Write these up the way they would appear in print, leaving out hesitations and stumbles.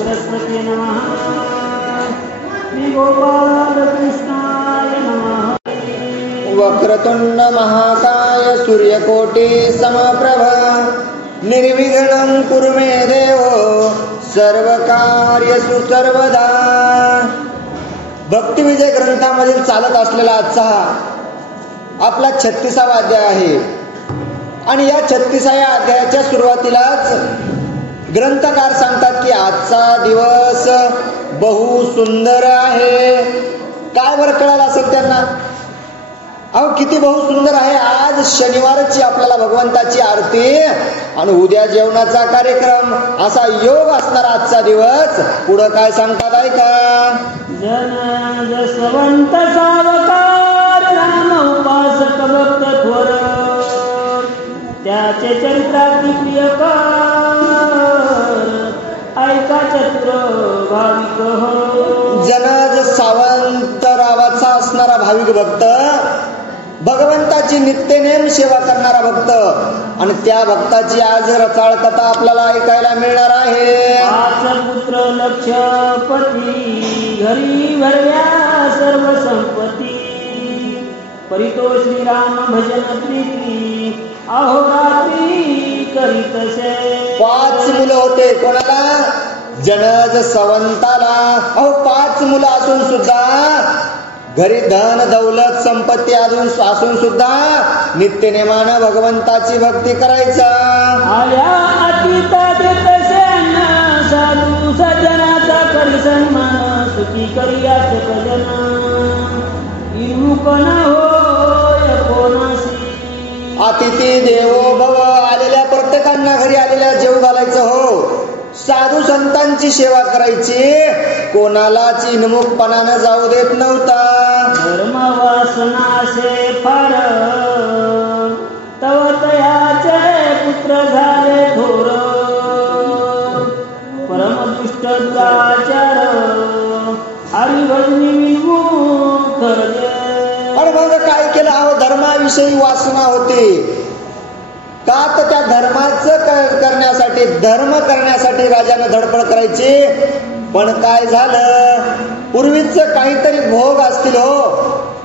सरस्वती नमः. श्री गोपालकृष्णाय नमः. वक्रतुंड महाकाय सूर्यकोटि समप्रभ निर्विघ्नं कुरु मे देव सर्वकार्येषु सर्वदा. भक्तिविजय ग्रंथामधील चालत असलेला आजचा आपला 36वा अध्याय आहे. आणि या 36व्या अध्यायाच्या सुरुवातीलाच ग्रंथकार सांगतात की आजचा दिवस बहु सुंदर आहे. काय बरं कळालं असेल त्यांना? अहो किती बहु सुंदर आहे. आज शनिवारची आपल्याला भगवंताची आरती आणि उद्या जेवणाचा कार्यक्रम असा योग असणारा आजचा दिवस. पुढं काय सांगतात ऐका. जन जसवंत सावकार राम उपासक भक्त थोर त्याचे चरित्राती प्रियकर ऐका चतुर भाविक हो. जनज सावंत रावाचा असणारा भाविक भक्त, भगवंताची नित्यनेम सेवा करणारा भक्त आणि त्या भक्ताची आज रसाळ कथा आपल्याला ऐकायला मिळणार आहे. 5 पुत्र लक्षपती घरी भरल्या सर्व संपत्ती परितो श्रीराम भजन प्रीती अहोरात्री करीतसे. 5 मुलं होते. कोणाला? जनज सावंताला. अहो 5 मुलं असून सुद्धा घरी धन दौलत संपत्ती असून सुद्धा नित्यनेमानं भगवंताची भक्ती करायचा. आल्या अतीता देतसे साधू सज्जनाचा करी सन्मान सुखी करियाच भजन इरुकन होय कोणासी. अतिथी देवो भव. आलेल्या प्रत्येकांना घरी आलेल्या जेव घालायचं हो. साधू संतांची सेवा करायची. कोणालाच इनमुखपणानं जाऊ देत नव्हता. धर्म वासनासे फार तव तयाचे पुत्र झाले थोर परमदुष्ट दुराचार हरिभजनी विमुख. आणि मग काय केलं? अहो धर्माविषयी वासना होती. का तर त्या धर्माचं करण्यासाठी धर्म करण्यासाठी राजाने धडपड करायची. पण काय झालं? पूर्वीच काहीतरी भोग असतील हो.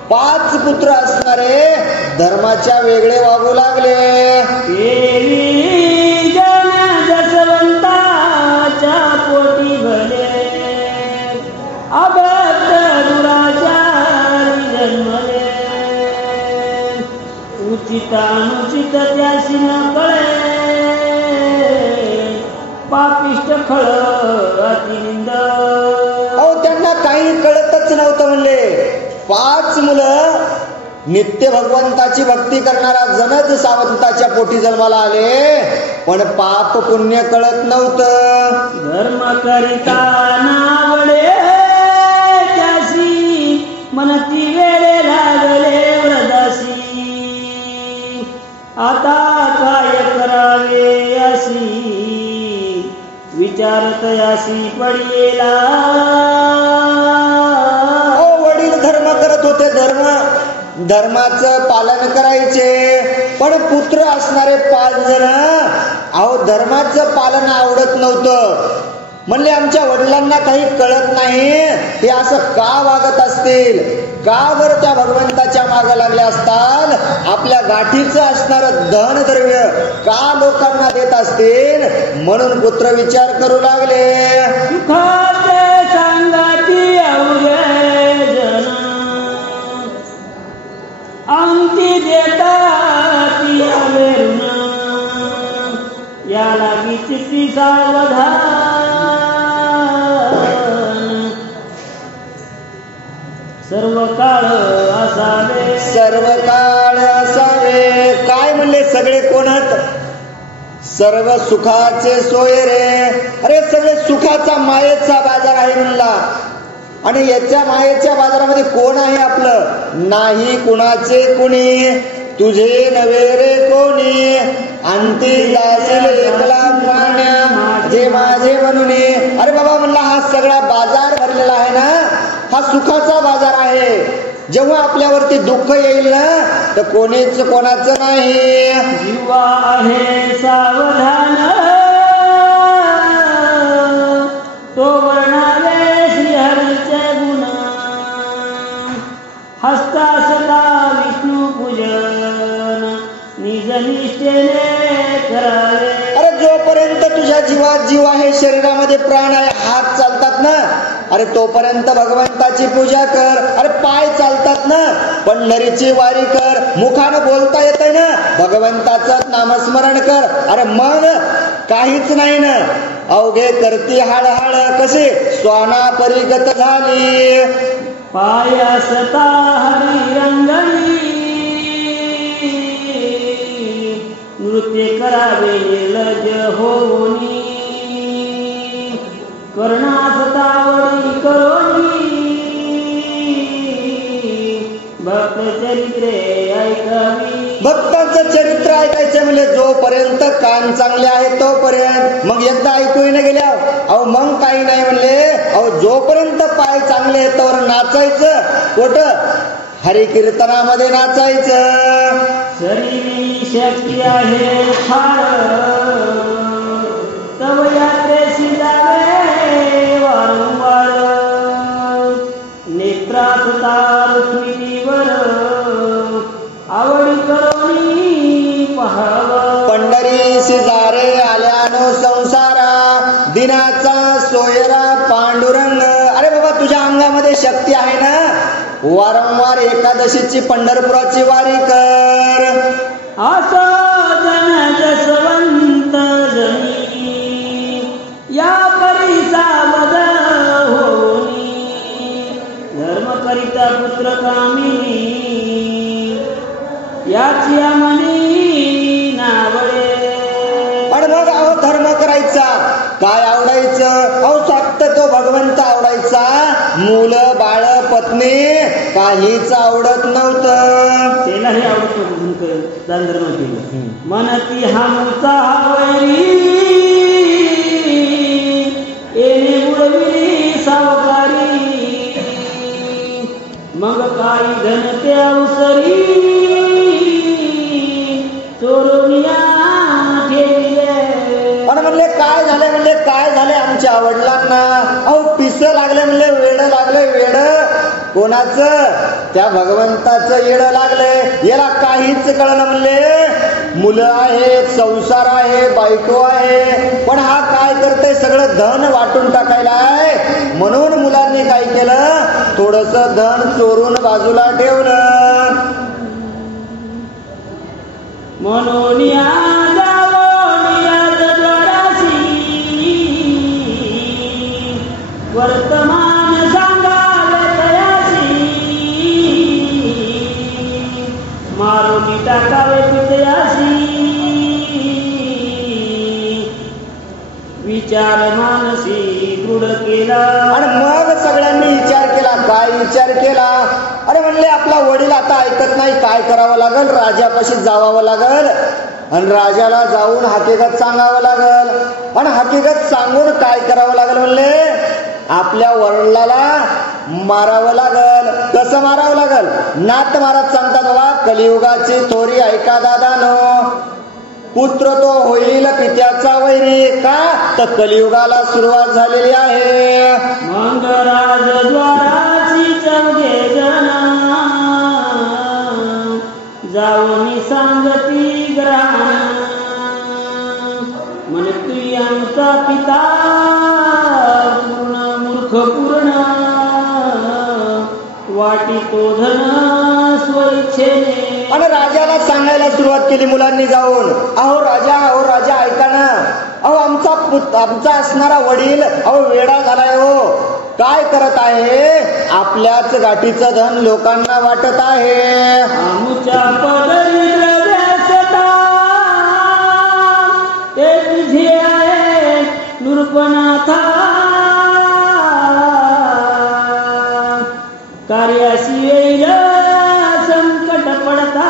5 पुत्र असणारे धर्माच्या वेगळे वागू लागले. जन जसवंताच्या पोटी भले अभक्त दुराचारी जन्मले उचित अनुचित त्यासी न कळे पापिष्ट खळ अतिनिंद. अहो त्यांना काही कळतच नव्हतं. म्हणले 5 मुलं नित्य भगवंताची भक्ती करणारा जनज सावंताच्या पोटी जन्माला आले. पण पाप पुण्य कळत नव्हतं. धर्म करिता नावडे त्यासी मनती वेळे लागले व्रदासी आता काय करावे अशी विचारत यासी पडलेला. वडील धर्म करत होते. धर्माचं पालन करायचे. पण पुत्र असणारे 5 जण अहो धर्माचं पालन आवडत नव्हतं. म्हणले आमच्या वडिलांना काही कळत नाही. ते असं का वागत असतील? का बरं त्या भगवंताच्या मागे लागले असतात? आपल्या गाठीचं असणारं धनद्रव्य का लोकांना देत असतील? म्हणून पुत्र विचार करू लागले. सुखाचे सांगाती अवघे जन अंती देताती अवेरुण या लागी चित्ती सावधान सर्व काळ असावे. सर्व काळ असावे. काय म्हणले? सगळे कोणात? सर्व सुखाचे सोय रे. अरे सगळे सुखाचा मायेचा बाजार आहे म्हणला. आणि याच्या मायेच्या बाजारामध्ये कोण आहे आपलं? नाही कुणाचे कुणी. तुझे नवे रे कोणी. अंती जाशील एकला प्राण्या जे माझे म्हणून. अरे बाबा म्हणला हा सगळा बाजार भरलेला आहे ना, हा सुखाचा बाजार आहे. जेव्हा आपल्यावरती दुःख येईल ना तर कोणीच कोणाचं नाही. जीवा आहे सावधान तो वर्णावे श्रीहरीचे गुण हस्ता सदा विष्णू पूजन निज निष्ठेने करावे. अरे जोपर्यंत तुझ्या जीवात जीव आहे, शरीरामध्ये प्राण आहे, हात चालतात ना, अरे तोपर्यंत भगवंताची पूजा कर. अरे पाय चालतात ना, पंढरीची वारी कर, मुखानं बोलता येतंय ना, भगवंताचं नामस्मरण कर. अरे मग काहीच नाही ना, अवघे करती हळहळ कसे स्वाना परिगत झाली. पाय असता हरी रंगणी नृत्य करावे निर्लज होनी कर्णासतावडी करोनी भक्त चरित्रे ऐकावी. भक्तांचं चरित्र ऐकायचं म्हणजे जोपर्यंत कान चांगले आहेत तोपर्यंत. मग एकदा ऐकून गेल्या अहो मग काही नाही म्हणले. अहो जोपर्यंत पाय चांगले आहेत तोवर नाचायचं. कुठं? हरिकीर्तनामध्ये नाचायचं. शरीरी शक्ती आहे फार तव यात्रेशी जावे वारंवार नेत्रात तार स्मितीवर आवडी करोनी पहावं. पंढरीशी जारे आल्यानो संसारा दिनाचा सोयरा पांडुरंग. अरे बाबा तुझ्या अंगामध्ये शक्ती आहे ना, वारंवार एकादशीची पंढरपुराची वारी कर. असं जन जसवंत जनी या परीचा बदल होनी धर्म करिता पुत्र कामिनी याची मनी नावडे. आणि मग अहो धर्म करायचा. काय आवडायचं? अहो फक्त तो भगवंत आवडायचा. मुलं बाळ पत्नी काहीच आवडत नव्हतं. त्यालाही आवडत नव्हतं. दानधर्म केलं मनती हा मुचा वैरी येणे बुडविली सावकारी मग काही धन ते अवसरी चोरुनिया ठेवले. आणि म्हणले काय झाले? म्हणले काय झाले आमच्या वडिलांना? अहो पिस लागले म्हणले, वेड लागले. वेड कोणाचं? त्या भगवंताचं येड लागलंय. याला काहीच कळलं म्हणले. मुलं आहेत, संसार आहे, बायको आहे, पण हा काय करते? सगळं धन वाटून टाकायला आहे. म्हणून मुलांनी काय केलं? थोडस धन चोरून बाजूला ठेवलं. म्हणून वर्तमान सांगावे तयासी मारुती टाकावे पितयासी विचार मानसी दृढ केला. आणि मग सगळ्यांनी विचार केला. काय विचार केला? अरे म्हणले आपला वडील आता ऐकत नाही, काय करावं लागल? राजापाशी जावं लागल आणि राजाला जाऊन हकीकत सांगावं लागल. आणि हकीकत सांगून काय करावं लागल? म्हणले आपल्या वडिलाला मारावं लागल. कसं मारावं लागल? नाथ महाराज सांगतात बाबा कलियुगाची थोरी ऐका दादानो. पुत्र तो होईल पित्याचा वैरी. का? तर कलियुगाला सुरुवात झालेली आहे. मंगराज द्वाराची चौघे जण जाऊन सांगती ग्रहण म्हण तू आमचा पिता पूर्ण मूर्ख पूर्ण वाटी तो धन स्वइच्छेने. आणि राजाला सांगायला सुरुवात केली मुलांनी जाऊन. अहो राजा ऐका ना. अहो आमचा असणारा वडील अहो वेडा झालाय. हो काय करत आहे? आपल्याच गाठीचं धन लोकांना वाटत आहे. आमुच्या पदरी द्रव्यासता ते तुझे आहे नृपनाथा कार्याशी येईल संकट पडता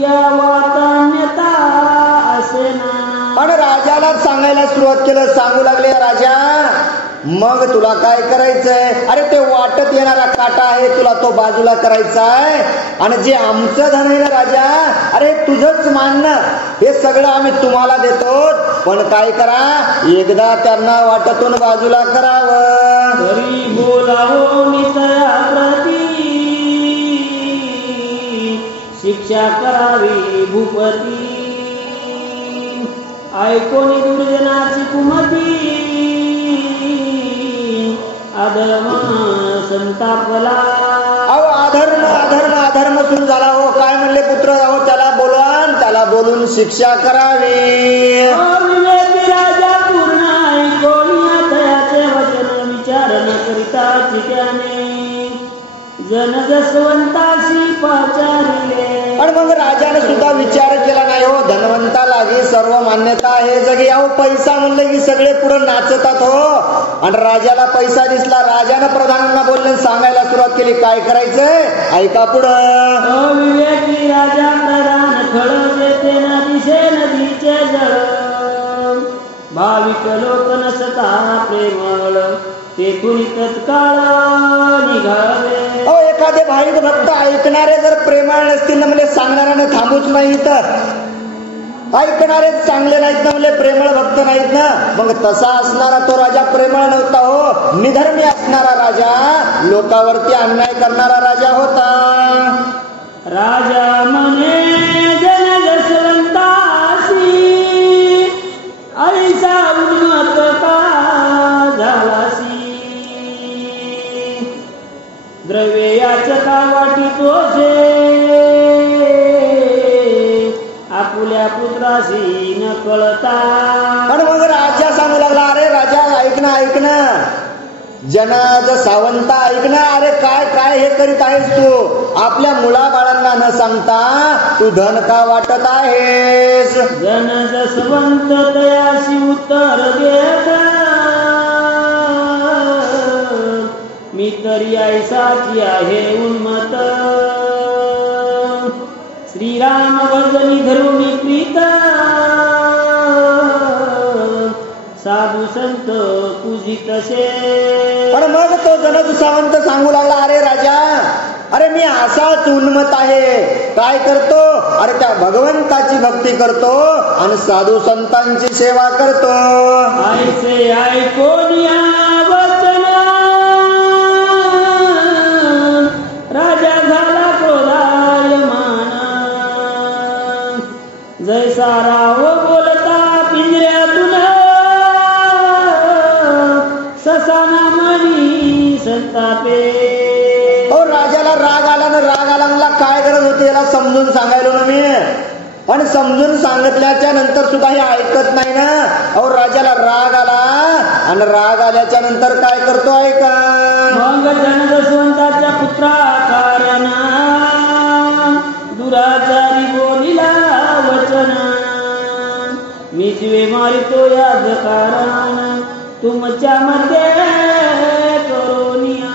या वातान्यता असे ना. आणि राजाला सांगायला सुरुवात केलं. सांगू लागले राजा मग तुला काय करायचंय? अरे ते वाटत येणारा काटा आहे तुला तो बाजूला करायचा आहे, आणि जे आमचं धन आहे ना राजा, अरे तुझंच मानणं, हे सगळं आम्ही तुम्हाला देतो, पण काय करा, एकदा त्यांना वाटतून बाजूला करावं. तरी बोलावो मी तया प्रती, शिक्षा करावी भूपती. ऐकोनी दुर्जनाची कुमती, अधर्म संतापला. अहो अधर्म अधर्म अधर्म सुरू झाला हो. काय म्हणले पुत्र, अहो त्याला बोलवा, त्याला बोलून शिक्षा करावी. अविवेकी राजा पूर्ण ऐकोनिया तयाचे वचन विचार न करिता चित्याने जन जसवंताशी पाचारिले. आणि मग राजाने सुद्धा विचार केला नाही हो. धनवंता लागे सर्व मान्यता आहे जगी. अहो पैसा म्हणलं की सगळे पुढे नाचतात हो. आणि राजाला पैसा दिसला, राजाने प्रधानांना बोलले, सांगायला सुरुवात केली काय करायचंय, ऐका पुढं. अविवेकी राजा प्रधान खळ देते ना दिसे नदीचे जळ, भाविक लोक नसता प्रेमळ, तेथून तत्काळ निघावे. अहो एखादे भाविक भक्त ऐकणारे जर प्रेमळ नसतील ना, म्हणजे सांगणाऱ्याने थांबूच नाही तर ऐकणारे चांगले नाहीत ना, म्हणजे प्रेमळ भक्त नाहीत ना. मग तसा असणारा तो राजा प्रेमळ नव्हता हो. निधर्मी असणारा राजा, लोकांवरती अन्याय करणारा राजा होता. राजा म्हणे जन जसवंतासी, ऐसा उन्मत का झालासी. द्रव्य याचका वाटी तोचे, आपुल्या पुत्राशी न कळता. पण मग राजा सांगू लागला, अरे राजा ऐक ना ऐक ना, जनाज सावंता ऐक ना, अरे काय काय हे करीत आहेस तू? आपल्या मुलाबाळांना न सांगता तू धन का वाटत आहेस? जन जसवंत तयाशी उत्तर देत, मी तरी ऐसाची आहे उन्मत. श्रीराम वजनी धरुणी प्रीत, साधू संत पूजितसे. पण मग तो जनक सावंत सांगू लागला, अरे राजा, अरे मी असाच उन्मत आहे. काय करतो? अरे त्या भगवंताची भक्ती करतो आणि साधू संतांची सेवा करतो. ऐसे ऐकोनिया वचन, राजा झाला क्रोधायमान. जैसा राव बोलता पिंजऱ्यातून, ससाना मनी संतापे. हो राजाला राग आला ना, राग आला म्हणला, काय गरज होती याला समजून सांगायलो ना मी. पण समजून सांगितल्याच्या नंतर सुद्धा हे ऐकत नाही ना. अहो राजाला राग आला, आणि राग आल्याच्या नंतर काय करतो ऐका. मग जन जसवंताच्या पुत्रा कारण, दुराचारी बोलिला वचन. मी जीवे मारितो याच कारण, तुमच्या मध्ये करोनिया.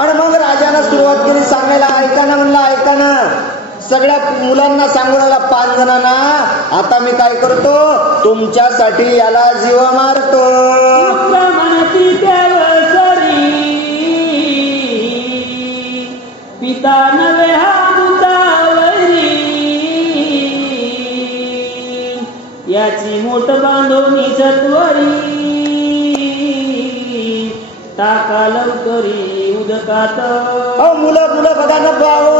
आणि मग राजाने सुरुवात केली सांगायला, ऐका ना म्हणला, ऐका ना. सगळ्या मुलांना सांगू लागला, 5 जणांना, आता मी काय करतो, तुमच्यासाठी याला जीव मारतो. म्हणती देवसरी, पिता नवे हा मुतावरी. याची मोठ बांधवणी सत्वरी, टाका लवकरी उदकात. मुलं मुलं बघा ना भाऊ,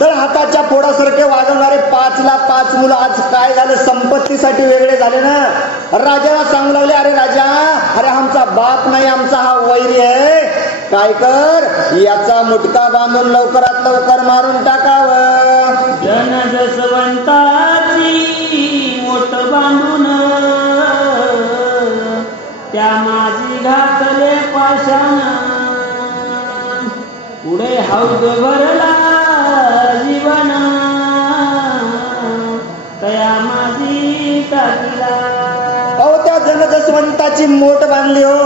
तर हाताच्या फोडासारखे वाजवणारे 5ला 5 मुलं आज काय झालं, संपत्तीसाठी वेगळे झाले ना. राजाला सांगू लागले, अरे राजा, अरे आमचा बाप नाही, आमचा हा वैरी आहे. काय कर, याचा मुटका बांधून लवकरात लवकर मारून टाकावं. जन जसवंताची मोठ बांधून, त्या माझी घातले पाषाण. पुढे हौद भरला जीवन, तया माझी टाकीला. अहो त्या जन जसवंताची मोठ बांधली हो.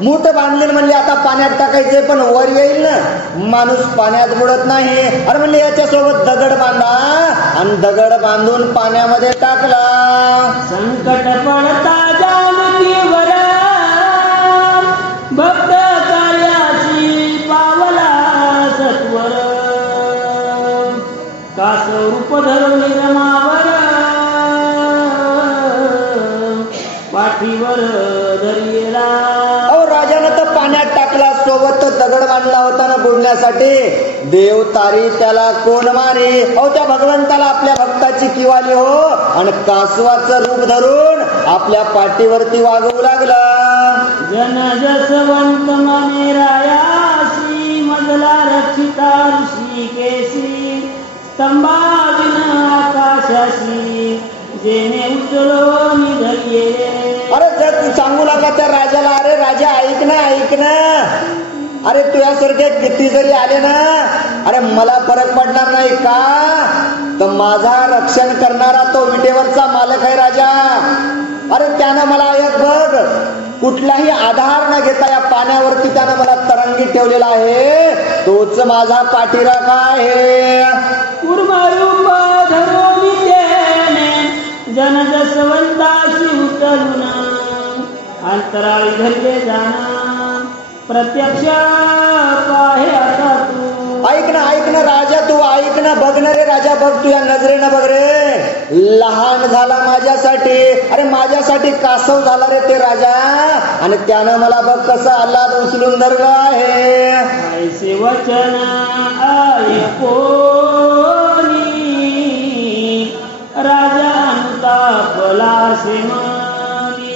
मूठ बांधली म्हणजे आता पाण्यात टाकायचे, पण वर येईल ना, माणूस पाण्यात बुडत नाही. अरे म्हणले याच्यासोबत दगड बांधा, आणि दगड बांधून पाण्यामध्ये टाकला. संकट पडता जानकीवर, दगड बांधला होता ना बुडण्यासाठी, देव तारी त्याला कोण मारी. अहो त्या भगवंताला आपल्या भक्ताची किवाली हो, आणि कासवाचं रूप धरून आपल्या पाठीवरती वागवू लागला. जन जसवंत मने रायासी, मजला रक्षिता ऋषिकेशी, स्तंभाविन आकाशाशी, जेने उचलो निघले. अरे जर सांगू नका त्या राजाला, अरे राजा ऐक ना ऐक ना, अरे तुझ्यासारखे किती जरी आले ना, अरे मला फरक पडणार नाही का, तर माझा रक्षण करणारा तो विटेवरचा मालक आहे राजा. अरे त्यानं मला एक बघ, कुठलाही आधार न घेता या पाण्यावरती त्यानं मला तरंगीत ठेवलेला आहे, तोच माझा पाठीराखा आहे. कुर्मरूप धरो जन जसवंताशी उतरून, अंतराळी धरले जाणं, प्रत्यक्ष पाहे आता तू. ऐक ना राजा, तू ऐक ना, बघ ना रे राजा, बघ तुझ्या नजरेनं बघ रे, लहान झाला माझ्यासाठी, अरे माझ्यासाठी कासव झाला रे ते राजा, आणि त्यानं मला बघ कसं आल्हाद उचलून धरलं आहे. ऐसे वचन ऐकोनी राजा अनुतापला मनी,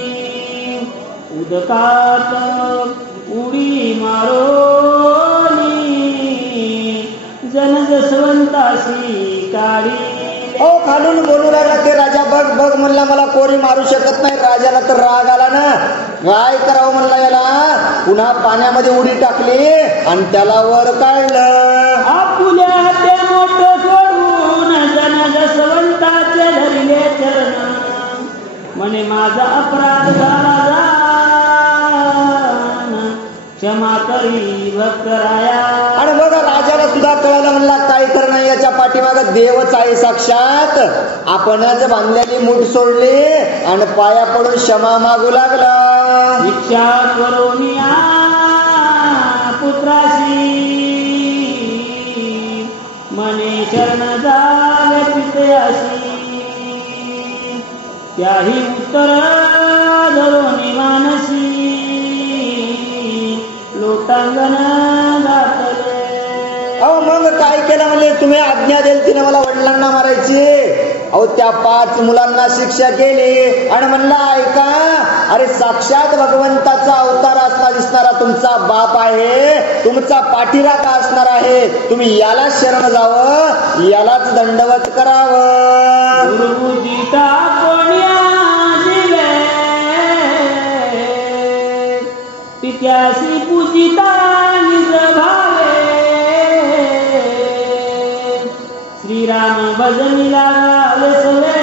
उदकात उडी मारोनी, जन जसवंताशी काढी. हो खालून बोलू लागला ते राजा, बघ बघ म्हणला, मला कोणी मारू शकत नाही. राजाला तर राग आला ना, काय करावं म्हणला याला, पुन्हा पाण्यामध्ये उडी टाकली आणि त्याला वर काढलं. आपुल्या ते मोठं सोडून जन जसवंताचे धरले चरण, म्हणे माझा अपराध झाला, क्षमा करी भक्तराया. आणि बघा राजाला सुद्धा कळालं, म्हणला काय करणं, याच्या पाठीमागं देवच आहे साक्षात. आपणच बांधलेली मूठ सोडली आणि पाया पडून क्षमा मागू लागला. भिक्षा करून या पुत्राशी, मने शरण झाले पितयाशी, त्याही उत्तर धरून मानसी, लोटांगण घातले. अहो मग काय केलं म्हणले, तुम्ही आज्ञा दिली तिने मला वडिलांना मारायची. अहो त्या 5 मुलांना शिक्षा केली आणि म्हणला ऐका, अरे साक्षात भगवंताचा अवतार असणार दिसणारा तुमचा बाप आहे, तुमचा पाठीराखा असणार आहे, तुम्ही याला शरण जावं, यालाच दंडवत करावं. गुरुजीता कोण्या दिले, पित्यासी पूजिता निज भावे, श्रीराम भजनीला सवे,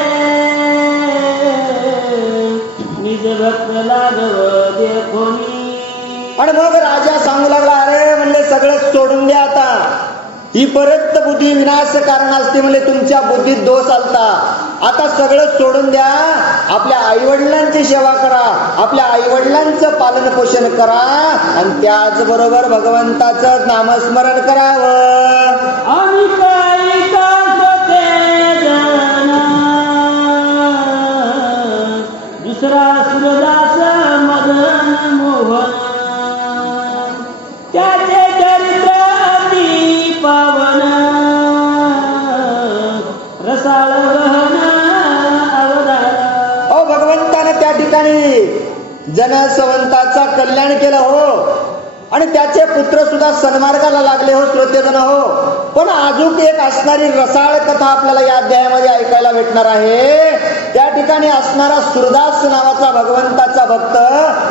निज भक्त लागव देखोनी. आणि मग राजा सांगू लागला, अरे म्हणले सगळं सोडून द्या आता, ही परत बुद्धी विनाश कारण असते, म्हणजे तुमच्या बुद्धीत दोष आलता, आता सगळं सोडून द्या, आपल्या आईवडिलांची सेवा करा, आपल्या आईवडिलांचं पालन पोषण करा, आणि त्याचबरोबर भगवंताचं नामस्मरण करावं. आणि काही कासते जन, दुसरा सुरदास मदन मोहन, त्याचे चरित्र अति पावन, रसाळ गहन अवधान. अहो भगवंतानं त्या ठिकाणी जनसवंताचा कल्याण केलं हो, आणि त्याचे पुत्र सुद्धा सन्मार्गाला लागले हो श्रोतेजन हो. पण अजून एक असणारी रसाळ कथा आपल्याला या अध्यायामध्ये ऐकायला भेटणार आहे. त्या ठिकाणी असणारा सुरदास नावाचा भगवंताचा भक्त,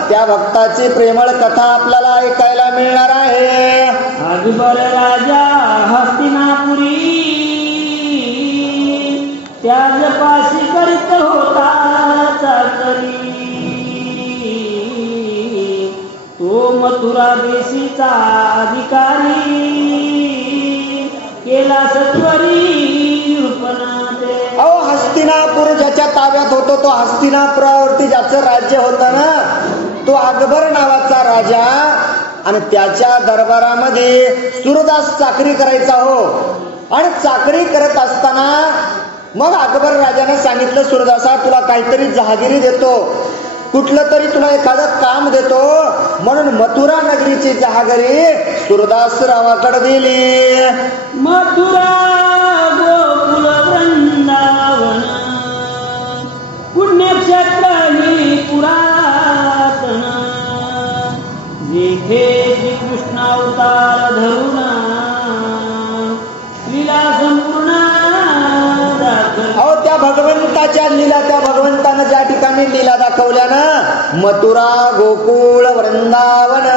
त्या भक्ताची प्रेमळ कथा आपल्याला ऐकायला मिळणार आहे. अकबर राजा हस्तिनापुरी, त्याज पाशी करीत होता चाकरी, तो मथुरा देशीचा अधिकारी, केला सत्वरी रूपनाथे. अहो हस्तिनापूर ज्याच्या ताब्यात होतो, तो हस्तिनापुरावरती ज्याचं राज्य होतं ना, तो अकबर नावाचा राजा, आणि त्याच्या दरबारामध्ये सुरदास चाकरी करायचा हो. आणि चाकरी करत असताना मग अकबर राजाने सांगितलं, सुरदासा तुला काहीतरी जहागिरी देतो, कुठलं तरी तुला एखादं काम देतो, म्हणून मथुरा नगरीची जहागिरी सूरदास रावाकडे दिली. मथुरा गोकुल वृंदावन पुण्यक्षेत्र ही पुरातन जेथे श्रीकृष्ण अवतार धरून लीला संपूर्ण अहो त्या भगवंताच्या लीला, त्या भगवंतानं ज्या ठिकाणी लीला दाखवल्या ना, मथुरा गोकुळ वृंदावन,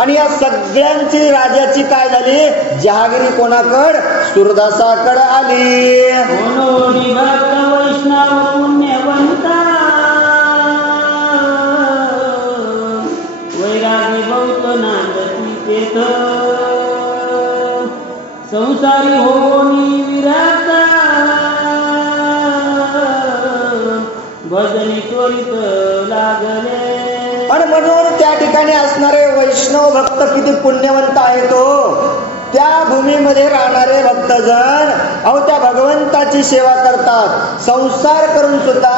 आणि या सगळ्यांची राजाची काय झाली जहागिरी कोणाकड सूरदासाकडे आली. भक्त वैष्णव पुण्यवंता वैरागी बहुत नांदती तेथ संसारी होनी विराता भजनी त्वरित लागले. आणि म्हणून त्या ठिकाणी असणारे वैष्णव भक्त किती पुण्यवंत आहेत हो. त्या भूमीमध्ये राहणारे भक्तजन अहो त्या भगवंताची सेवा करतात, संसार करून सुद्धा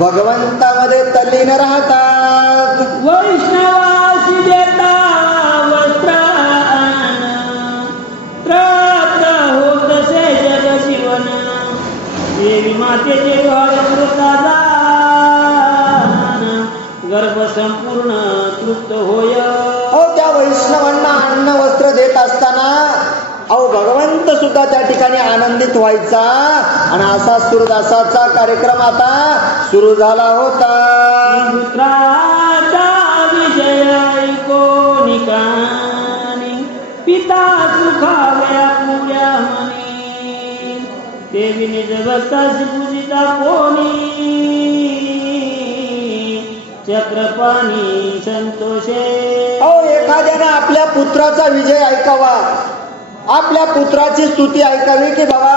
भगवंतामध्ये तल्लीन राहतात. वैष्णवासी देता वस्त्रान त्रात होतसे जग जीवन देवी मातेचे गर्भ संपूर्ण तृप्त होय. अहो त्या वैष्णवांना अन्न वस्त्र देत असताना अहो भगवंत सुद्धा त्या ठिकाणी आनंदित व्हायचा. आणि असा सूरदासाचा कार्यक्रम आता सुरू झाला होता. पुत्राचा विजय ऐकोनिकानी पिता सुखाव्या पुऱ्या मनी देवी निज भक्तासी पूजिता कोणी चक्रपाणी संतोषे. अहो एखाद्यानं आपल्या पुत्राचा विजय ऐकावा, आपल्या पुत्राची स्तुती ऐकावी की बाबा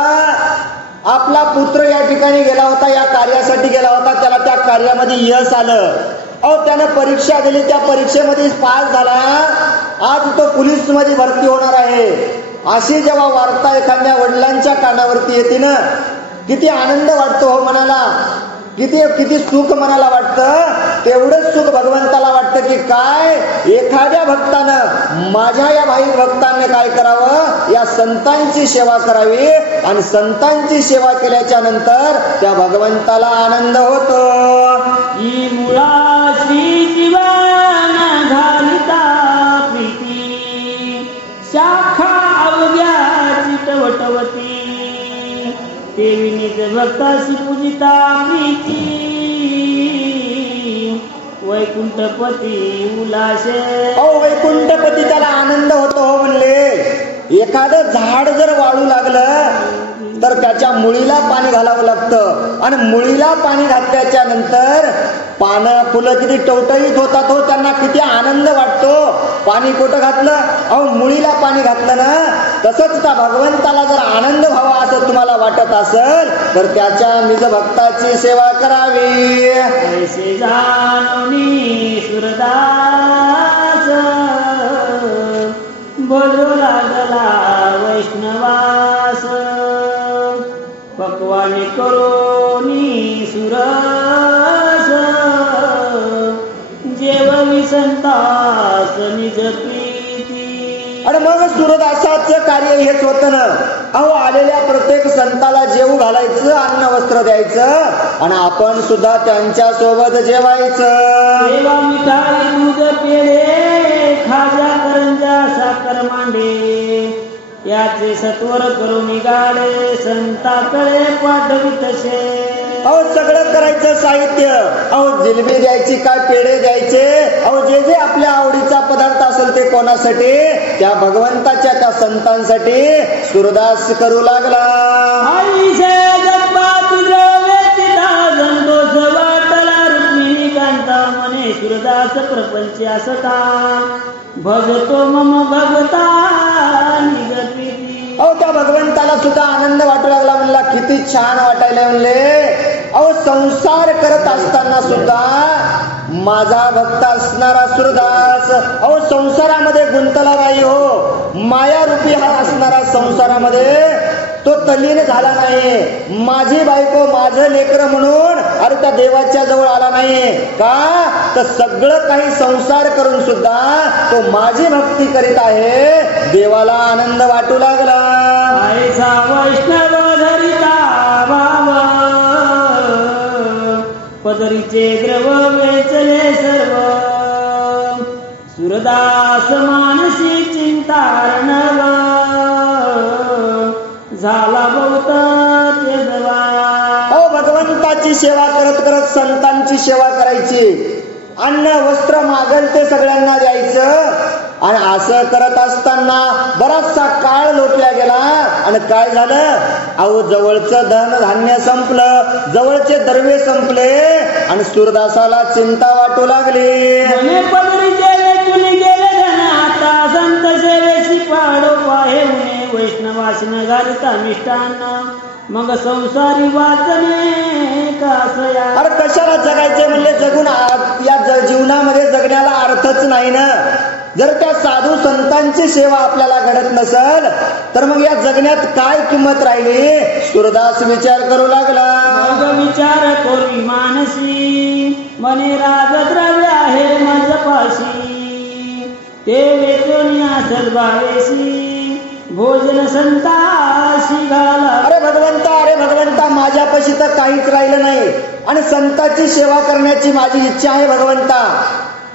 आपला पुत्र या ठिकाणी गेला होता, या कार्यासाठी गेला होता, त्याला त्या कार्यामध्ये यश आलं. अहो त्यानं परीक्षा दिली, त्या परीक्षेमध्ये पास झाला, आज तो पोलीस मध्ये भरती होणार आहे. अशी जेव्हा वार्ता एखाद्या वडिलांच्या कानावरती येते ना, किती आनंद वाटतो हो मनाला, किती सुख मनाला वाटतं. तेवढंच सुख भगवंताला वाटतं की काय एखाद्या भक्तानं, माझ्या या भाई भक्तांनी काय करावं, या संतांची सेवा करावी. आणि संतांची सेवा केल्याच्या नंतर त्या भगवंताला आनंद होतो. ही मुळाशी जीवन घालिता प्रीती शाखा अवघ्याची टवटवती देवी निज भक्तासी पूजिता प्रीती वैकुंठपती उल्हासे. अहो वैकुंठपती त्याला आनंद होतो हो म्हणले. एखादं झाड जर वाळू लागलं तर त्याच्या मुळीला पाणी घालावं लागतं. आणि मुळीला पाणी घातल्याच्या नंतर पानं फुलं किती टवटवीत होतात हो, त्यांना किती आनंद वाटतो. पाणी कुठं घातलं, अहो मुळीला पाणी घातलं ना. तसंच त्या भगवंताला जर आनंद व्हावा असं तुम्हाला वाटत असेल तर त्याच्या निज भक्ताची सेवा करावी. ऐसे जाणोनी सूरदास बोलू लागला वैष्णवास पक्वाने करोनी सुरस जेववी संतास निज प्रीती. आणि मग सूरदासाचं कार्य हेच होतं ना. अहो आलेल्या प्रत्येक संताला जेवू घालायचं, अन्न वस्त्र द्यायचं आणि आपण सुद्धा त्यांच्या सोबत जेवायचं. देवा मिठाई दूध पेढे खाजा करंजा साखर मांडे याचे सत्वर करून गाडे संताकडे पाठवितसे. अहो सगळं करायचं साहित्य, अहो जिलबी द्यायची काय पेढे द्यायचे, अहो जे जे आपल्या आवडीचा पदार्थ असेल ते कोणासाठी, त्या भगवंताच्या त्या संतांसाठी सूरदास करू लागला. संतोष वाटला रुक्मिणी कांता मने सूरदास प्रपंच असता भजतो मम भगता निगती. अहो त्या भगवंताला सुद्धा आनंद वाटू लागला. म्हणला किती छान वाटायला म्हणले. अहो संसार करत असताना सुद्धा माझा भक्त असणारा सूरदास अहो संसारामध्ये गुंतला नाही हो. माया रूपी हा असणारा संसारामध्ये तो तल्लीन झाला नाही. माझी बायको माझं लेकरं म्हणून अरे त्या देवाच्या जवळ आला नाही का, तर सगळं काही संसार करून सुद्धा तो माझी भक्ती करीत आहे. देवाला आनंद वाटू लागला. ऐसा वैष्णव धरिता भाव पदरीचे द्रव वेचले सर्व. सुरदास मानसी चिंता अर्णव झाला बहुत ते जवा. भगवंताची सेवा करत करत संतांची सेवा करायची. अन्न वस्त्र मागल ते सगळ्यांना द्यायचं. आणि असं करत असताना बराचसा काळ लोटला गेला. आणि काय झालं, अहो जवळचं धन धान्य संपलं, जवळचे द्रव्य संपले आणि सूरदासाला चिंता वाटू लागली. आता संत सेवेशी पाडो पाहे म्हणे वैष्णवासन घालता मिष्टांना. मग संसारी वाचणे कासया. अरे कशाला जगायचे म्हणले, जगून या जीवनामध्ये जगण्याला अर्थच नाही ना. जर त्या साधू संतांची सेवा आपल्याला घडत नसल तर मग या जगण्यात काय किंमत राहिली. सूरदास विचार करू लागला. मग विचार करू मानसी मने राजद्रव्य आहे माझपाशी. ते वेचून असल भावेशी भोजन संताशी घाला. अरे भगवंता माझ्यापाशी तर काहीच राहिलं नाही आणि संतांची सेवा करण्याची माझी इच्छा आहे भगवंता.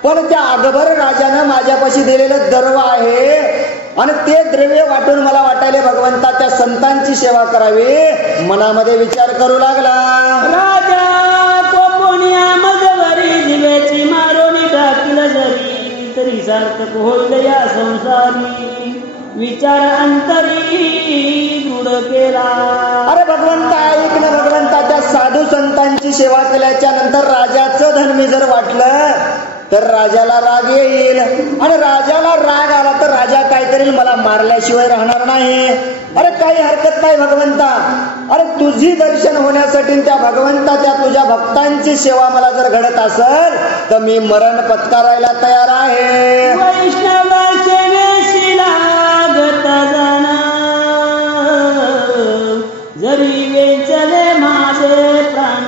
पण त्या अगबर राजानं माझ्यापाशी दिलेलं द्रव्य आहे आणि ते द्रव्य वाटून मला वाटायले भगवंता त्या संतांची सेवा करावी. मनामध्ये विचार करू लागला. राजा कोपोनिया मजवरी दिव्याची मारोनी टाकील जरी तरी सार्थक होईल या संसारी. विचार अंतरी दृढ केला. अरे भगवंता ऐक ना भगवंता, त्या साधू संतांची सेवा केल्याच्या नंतर राजाचं धन मी जर वाटलं तर राजाला राग येईल. आणि राजाला राग आला तर राजा काय करेल, मला मारल्याशिवाय राहणार नाही. अरे काही हरकत नाही भगवंता. अरे तुझी दर्शन होण्यासाठी त्या भगवंता त्या तुझ्या भक्तांची सेवा मला जर घडत असेल तर मी मरण पत्करायला तयार आहे. वैष्णव सेवेशी लागत जाना जरी वेचले माझे प्राण.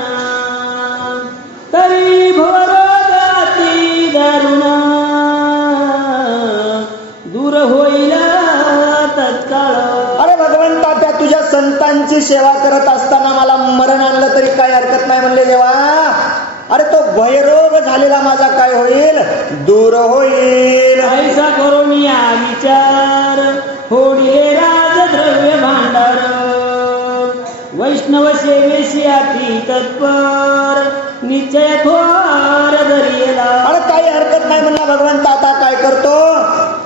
तरी घोर गाती दारुण दूर होईल तत्काळ. अरे भगवंता त्या तुझ्या संतांची सेवा करत असताना मला मरण आणलं तरी काही हरकत नाही म्हणले देवा. अरे तो भयरोग झालेला माझा काय होईल, दूर होईल. ऐसा करून या विचार होडिले राजद्रव्य भांडार. वैष्णव सेवेशी अति तत्पर निश्चय थोर धरिला. अरे काही हरकत नाही म्हणला भगवंता. आता काय करतो,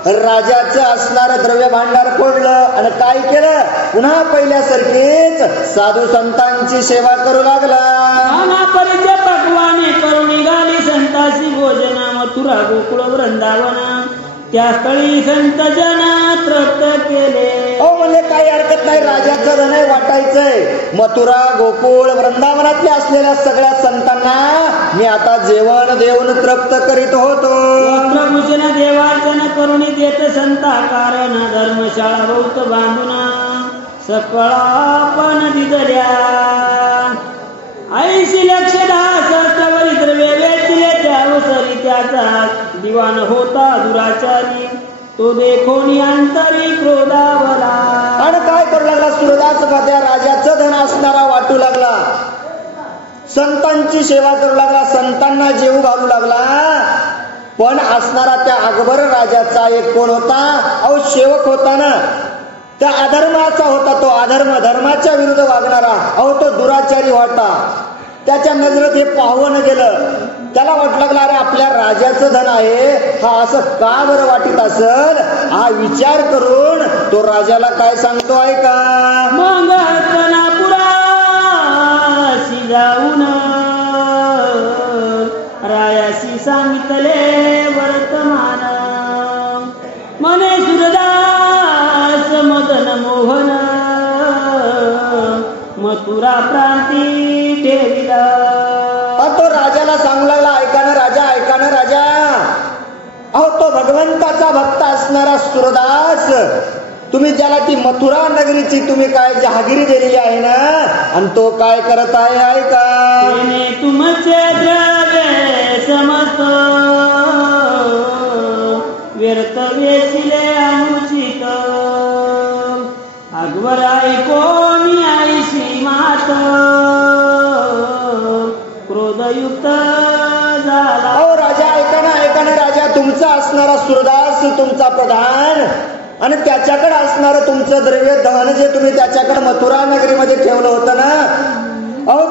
राजाचं असणारं द्रव्य भांडार फोडलं आणि काय केलं, पुन्हा पहिल्यासारखीच साधू संतांची सेवा करू लागला. नाना परिचय पकवाने करून निघाली संतासी भोजना. मथुरा गोकुळ वृंदावना त्या स्थळी संत जना तृप्त केले. हो म्हणले काही हरकत नाही, राजाचं धन वाटायचंय. मथुरा गोकुळ वृंदावनातल्या असलेल्या सगळ्या संतांना मी आता जेवण देऊन तृप्त करीत होतो. वस्त्रभूषण देवार्चन करून देत संता कारण धर्मशाळा बहुत बांधून सकळापण दिदल्या. 80 लक्ष 10 सहस्त्रवरी द्रव्य वेचले त्यावसरी त्याचा दिवाण होता दुराचारी. तो देखोनी अंतरी क्रोधावला. आणि काय करू लागला सूरदास त्या राजाचं धन असणारा वाटू लागला, संतांची सेवा करू लागला, संतांना जेवू घालू लागला. पण असणारा त्या अकबर राजाचा एक कोण होता, अहो सेवक होता ना, त्या अधर्माचा होता. तो अधर्म धर्माच्या विरुद्ध वागणारा, अहो तो दुराचारी होता. त्याच्या नजरेत हे पाहून गेलं. त्याला वाटू लागला अरे आपल्या राजाचं धन आहे, हा असं का बरं वाटत असेल. हा विचार करून तो राजाला काय सांगतो ऐका. मग पुराशी जाऊन रायाशी सांगितले वर्तमान. मने सूरदास मदन मोहन मथुरा प्रांती ठेविला. तो राजाला सांगू लागला ऐका ना राजा. अहो तो भगवंताचा भक्त असणारा सूरदास तुम्ही ज्याला ती मथुरा नगरीची तुम्ही काय जहागिरी दिलेली आहे ना, आणि तो काय करत आहे ऐका. तुमचे द्रव्य समस्त व्यर्थ वेचिले अनुचित, अगवर ऐकोनी आईशी मात क्रोधयुक्त झाला. राजा ऐका ना राजा, तुमचा असणारा सुरदास तुमचा प्रधान आणि त्याच्याकडे असणारं तुमचं द्रव्य धन जे तुम्ही त्याच्याकडे मथुरा नगरीमध्ये ठेवलं होतं ना,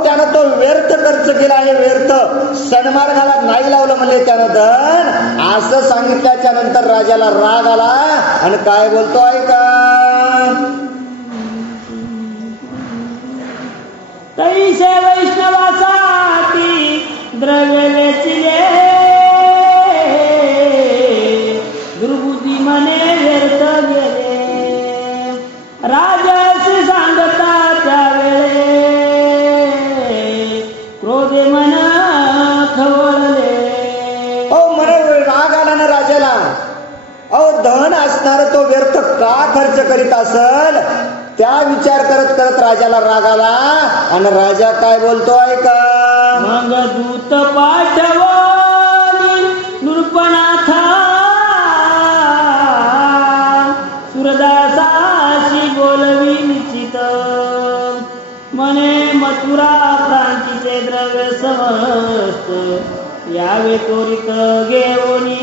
त्यानं तो व्यर्थ खर्च केला आहे. व्यर्थ सन्मार्गाला नाही लावलं म्हणजे त्यानं धन. असं सांगितल्याच्या नंतर राजाला राग आला आणि काय बोलतो ऐका. तैसे वैष्णवासाठी द्रव्य वेचिले, दुर्बुद्धी मने व्यर्थ गेले. राजाशी सांगता त्यावेळे क्रोधे मन खवळले. मन राग आला ना राजाला. धन असणार तो व्यर्थ का खर्च करीत असल, त्या विचार करत करत राजाला राग आला आणि राजा काय बोलतो ऐका. मग दूत पाठवली नृपनाथा, सुरदासाशी बोलवी निश्चित, मने मथुरा प्रांतीचे द्रव्य समस्त यावे त्वरित घेऊनी.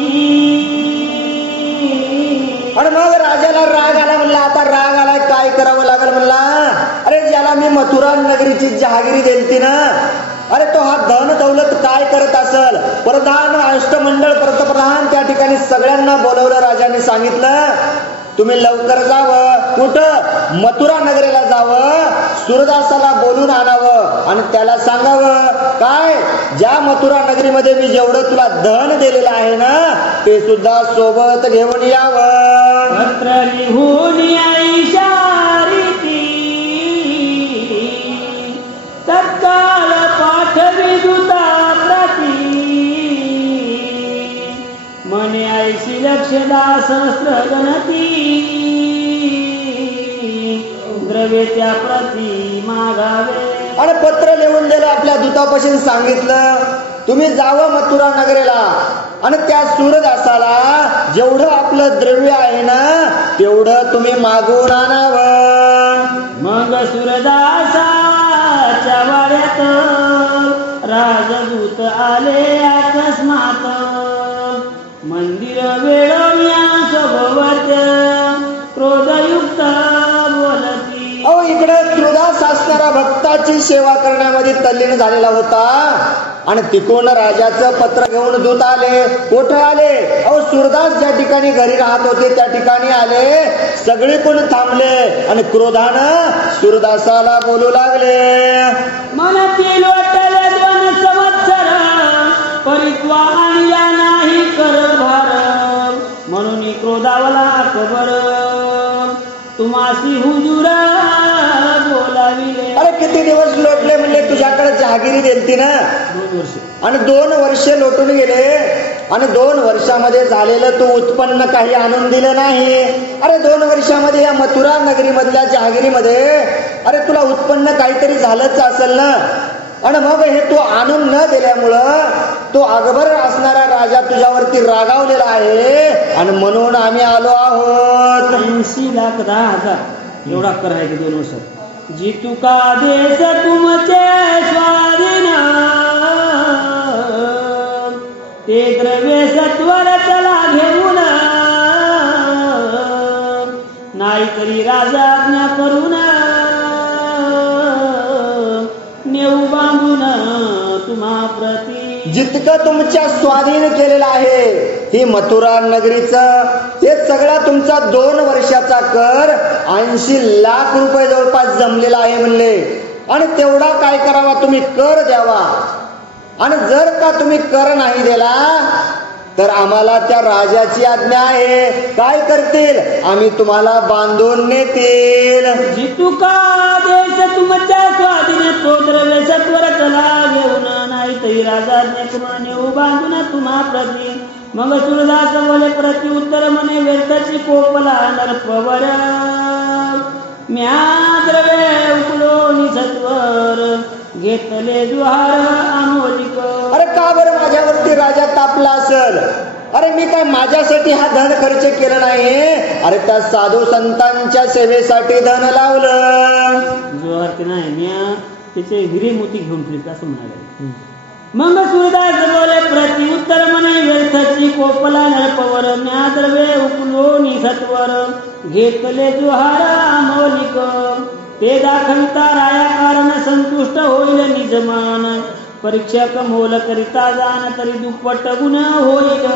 आणि मग राजाला राग आला. म्हणला आता राग आला, काय करावं लागेल म्हणला. अरे ज्याला मी मथुरा नगरीची जहागिरी दिलती ना, अरे तो हा धन दौलत काय करत असल. प्रधान अष्टमंडळ प्रधान त्या ठिकाणी सगळ्यांना बोलवलं. राजाने सांगितलं तुम्ही लवकर जावं. कुठं? मथुरा नगरीला जावं. सुरदासाला बोलून आणावं आणि त्याला सांगावं काय, ज्या मथुरा नगरीमध्ये मी जेवढं तुला धन दिलेलं आहे ना, ते सुद्धा सोबत घेऊन यावं. पत्र लिहून तत्काळ पाठवी दूता प्रती, मने 80 लक्ष सहस्र गणती, द्रव्य त्या प्रती मागावे. आणि पत्र लिहून दिलं. आपल्या दूतापासून सांगितलं तुम्ही जावं मथुरा नगरीला आणि त्या सूरदासाला जेवढं आपलं द्रव्य आहे ना, तेवढं तुम्ही मागून आणावं. मग सूरदासाच्या वाड्यात राजदूत आले अकस्मात, मंदिर वेळवल्या स्वभावत क्रोधयुक्त बोलती. इकडे सुरदास असणारा भक्ताची सेवा करण्यामध्ये तल्लीन झालेला होता आणि तिकडून राजाचं पत्र घेऊन दूत आले. कुठे आले? सुरदास ज्या ठिकाणी घरी राहत होते त्या ठिकाणी आले. सगळे कोण थांबले आणि क्रोधानं सुरदासाला बोलू लागले. मनातील वाटले 2 संवत्सर, परित्वा आणल्या नाही कर भार, म्हणून क्रोधावला अकबर तुम्हासी हुजूर बोलाविले. अरे किती दिवस लोटले म्हणले, तुझ्याकडे जहागिरी दिलती ना, 2 वर्ष, आणि 2 वर्ष लोटून गेले आणि 2 वर्षामध्ये झालेलं तू उत्पन्न काही आणून दिलं नाही. अरे 2 वर्षामध्ये या मथुरा नगरी मधल्या जहागिरीमध्ये अरे तुला उत्पन्न काहीतरी झालंच असेल ना. आणि मग हे तू आणून न दिल्यामुळं तो अकबर असणारा राजा तुझ्यावरती रागावलेला आहे आणि म्हणून आम्ही आलो आहोत. 80,10,000 एवढा कर आहे की 2 वर्षात. जी तुका देश तुमचे स्वाधीन, ते द्रव्य सत्वर चला घेऊन, नाही तरी राजा आज्ञा करून नेऊ बांधून तुम्हा प्रती. जितकं तुमच्या स्वाधीन केलेलं आहे ही मथुरा नगरीचं, हे सगळा तुमचा 2 वर्षाचा कर 80 लाख रुपये जवळपास जमलेला आहे म्हणले. आणि तेवढा काय करावा, तुम्ही कर द्यावा. आणि जर का तुम्ही कर नाही दिला तर आम्हाला त्या राजाची आज्ञा आहे. काय करतील? आम्ही तुम्हाला बांधून नेतील. जितुका देश तुमच्या स्वाधीन, तो द्रव्य सत्वर चला घेऊन, नाही तरी राजा आज्ञा करून नेऊ बांधून तुम्हा प्रती. मग सूरदास बोले प्रति उत्तर म्हणे व्यर्थची कोपला नरपवर म्या द्रव्य उकलोनी सत्वर घेतले जुहार अमोलिक. अरे का बरं माझ्यावरती राजा तापला असेल? अरे मी काय माझ्यासाठी हा धन खर्च केला नाही, अरे त्या साधू संतांच्या सेवेसाठी धन लावलं. जो अर्थ नाही मी त्याचे हिरे मोती घेऊन फिरत असं म्हणाले. मग सूरदास बोले प्रति उत्तर म्हणे व्यर्थची कोपला नरपवर म्या द्रव्य उकलोनी सत्वर घेतले जुहार अमोलिक. ते दाखविता राया कारण संतुष्ट होईल निजमान परीक्षक मोल करिता जाण तरी दुप्पट गुण होईल.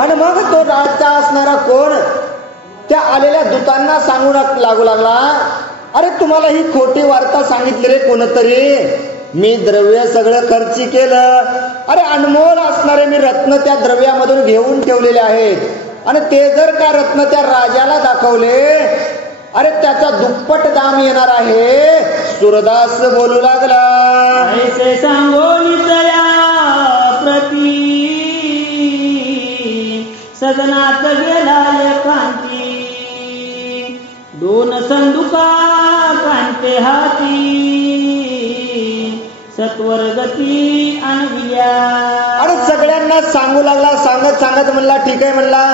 आणि मग तो राजा असणारा कोण त्या आलेल्या दूतांना सांगू लागू लागला, अरे तुम्हाला ही खोटी वार्ता सांगितली रे कोणतरी, मी द्रव्य सगळं खर्ची केलं. अरे अनमोल असणारे मी रत्न त्या द्रव्यामधून घेऊन ठेवलेले आहेत आणि ते जर का रत्न त्या राजाला दाखवले, अरे त्याचा दुप्पट दाम येणार आहे. सूरदास बोलू लागला, ऐसे सांगोनी तया प्रती सदनात गेला एकांती दोन संदुका कांते हाती सत्वर गती आणविल्या. आणि सगळ्यांना सांगू लागला. सांगत सांगत म्हणला ठीक आहे म्हणला,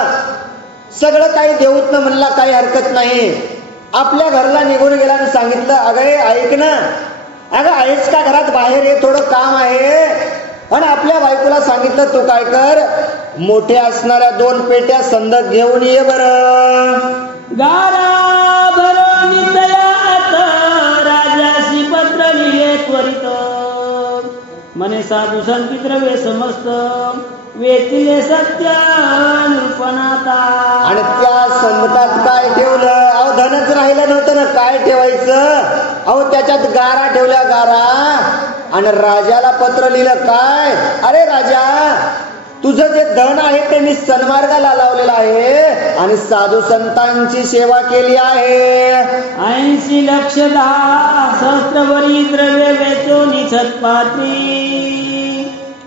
सगळं काही देऊत ना म्हणला, काही हरकत नाही. आपल्या घरला निघून गेला आणि सांगितलं, अगं ऐक ना, अगं आहेस का घरात, बाहेर ये, थोडं काम आहे. आणि आपल्या बायकोला सांगितलं तू काय कर, मोठ्या असणाऱ्या 2 पेट्या संदक घेऊन ये बरं. गारा भरणी तयात राजाशी पत्र लिहिले त्वरित म्हणे साधू संती द्रव्य समस्त वेचिले सत्य नृपणाता. आणि त्या संदकात काय ठेवलं? अहो धनच राहिलं नव्हतं ना, काय ठेवायचं? अहो त्याच्यात गारा ठेवल्या, गारा. आणि राजाला पत्र लिहिलं काय, अरे राजा तुझं जे धन आहे ते मी सन्मार्गाला लावलेलं आहे आणि साधू संतांची सेवा केली आहे. 80 लक्ष 10 सहस्त्रवरी द्रव्य वेचोनी छतपात्री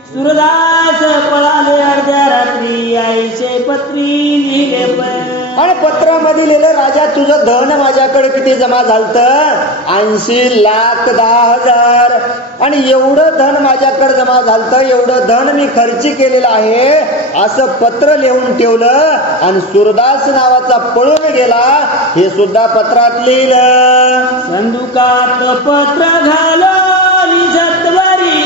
सूरदास पळाले अर्ध्या रात्री 80 पत्री लिहिले. आणि पत्रामध्ये लिहिलं, राजा तुझं धन माझ्याकडे किती जमा झालत? 80,10,000. आणि एवढं धन माझ्याकडे जमा झालत, एवढं धन मी खर्ची केलेलं आहे असं पत्र लिहून ठेवलं. आणि सूरदास नावाचा पळून गेला हे सुद्धा पत्रात लिहिलं. संदुकात पत्र घालोनी सत्वरी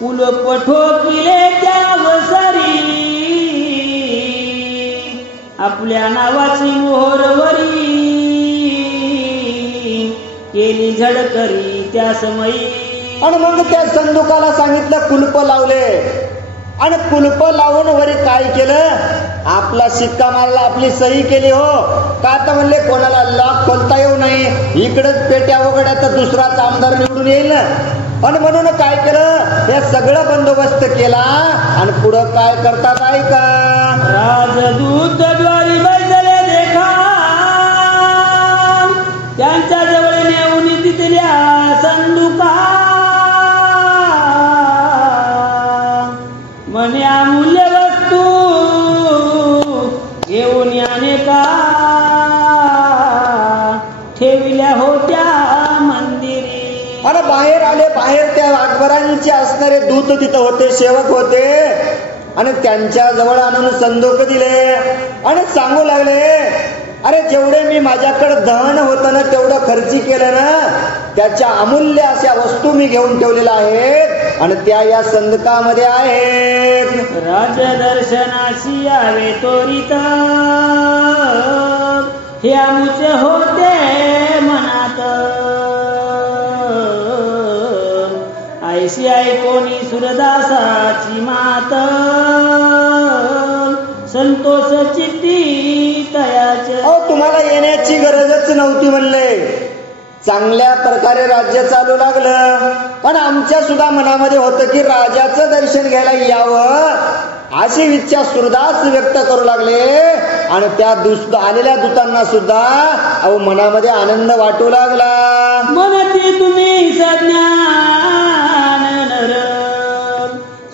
कुलप ठोकिले त्यावसरी आपल्या नावाची मोहरवरी केली झडकरी त्या समयी. आणि मग त्या संदुकाला सांगितलं कुलप लावले. आणि कुलप लावून वरी काय केलं, आपला शिक्का मारला, आपली सही केली. हो का तर म्हणले कोणाला लॉक खोलता येऊ नये, इकडच पेट्या उघड्या तर दुसराच आमदार निवडून येईल ना. आणि म्हणून काय केलं, हे सगळं बंदोबस्त केला. आणि पुढं काय करतात ऐका, राजदूत द्वारी बैठले देखा त्यांच्या जवळ नेऊन तिथल्या संदुका म्हणे अमूल्य वस्तू घेऊन याने का ठेविल्या होत्या मंदिरी. आणि बाहेर आले, बाहेर त्या अकबरांचे असणारे दूत तिथं होते, सेवक होते. आणि त्यांच्या जवळ आणून संदूक दिले आणि सांगू लागले, अरे जेवढे मी माझ्याकडे धन होतं ना तेवढं खर्ची केलं ना, त्याच्या अमूल्य अशा वस्तू मी घेऊन ठेवलेल्या आहेत आणि त्या या संदकामध्ये आहेत. राजदर्शनाशी यावे त्वरित हे आमुचे होते मनात. ऐशी ऐकोनी सूरदासाची मात संतोष चित्ती तयाचे. तुम्हाला येण्याची गरजच नव्हती म्हणले. चांगल्या प्रकारे राज्य चालू लागलं. पण आमच्या सुद्धा मनामध्ये होतं की राजाचं दर्शन घ्यायला यावं अशी इच्छा सूरदास व्यक्त करू लागले. आणि त्या आलेल्या दूतांना सुद्धा मनामध्ये आनंद वाटू लागला. म्हणते तुम्ही सज्ञान नर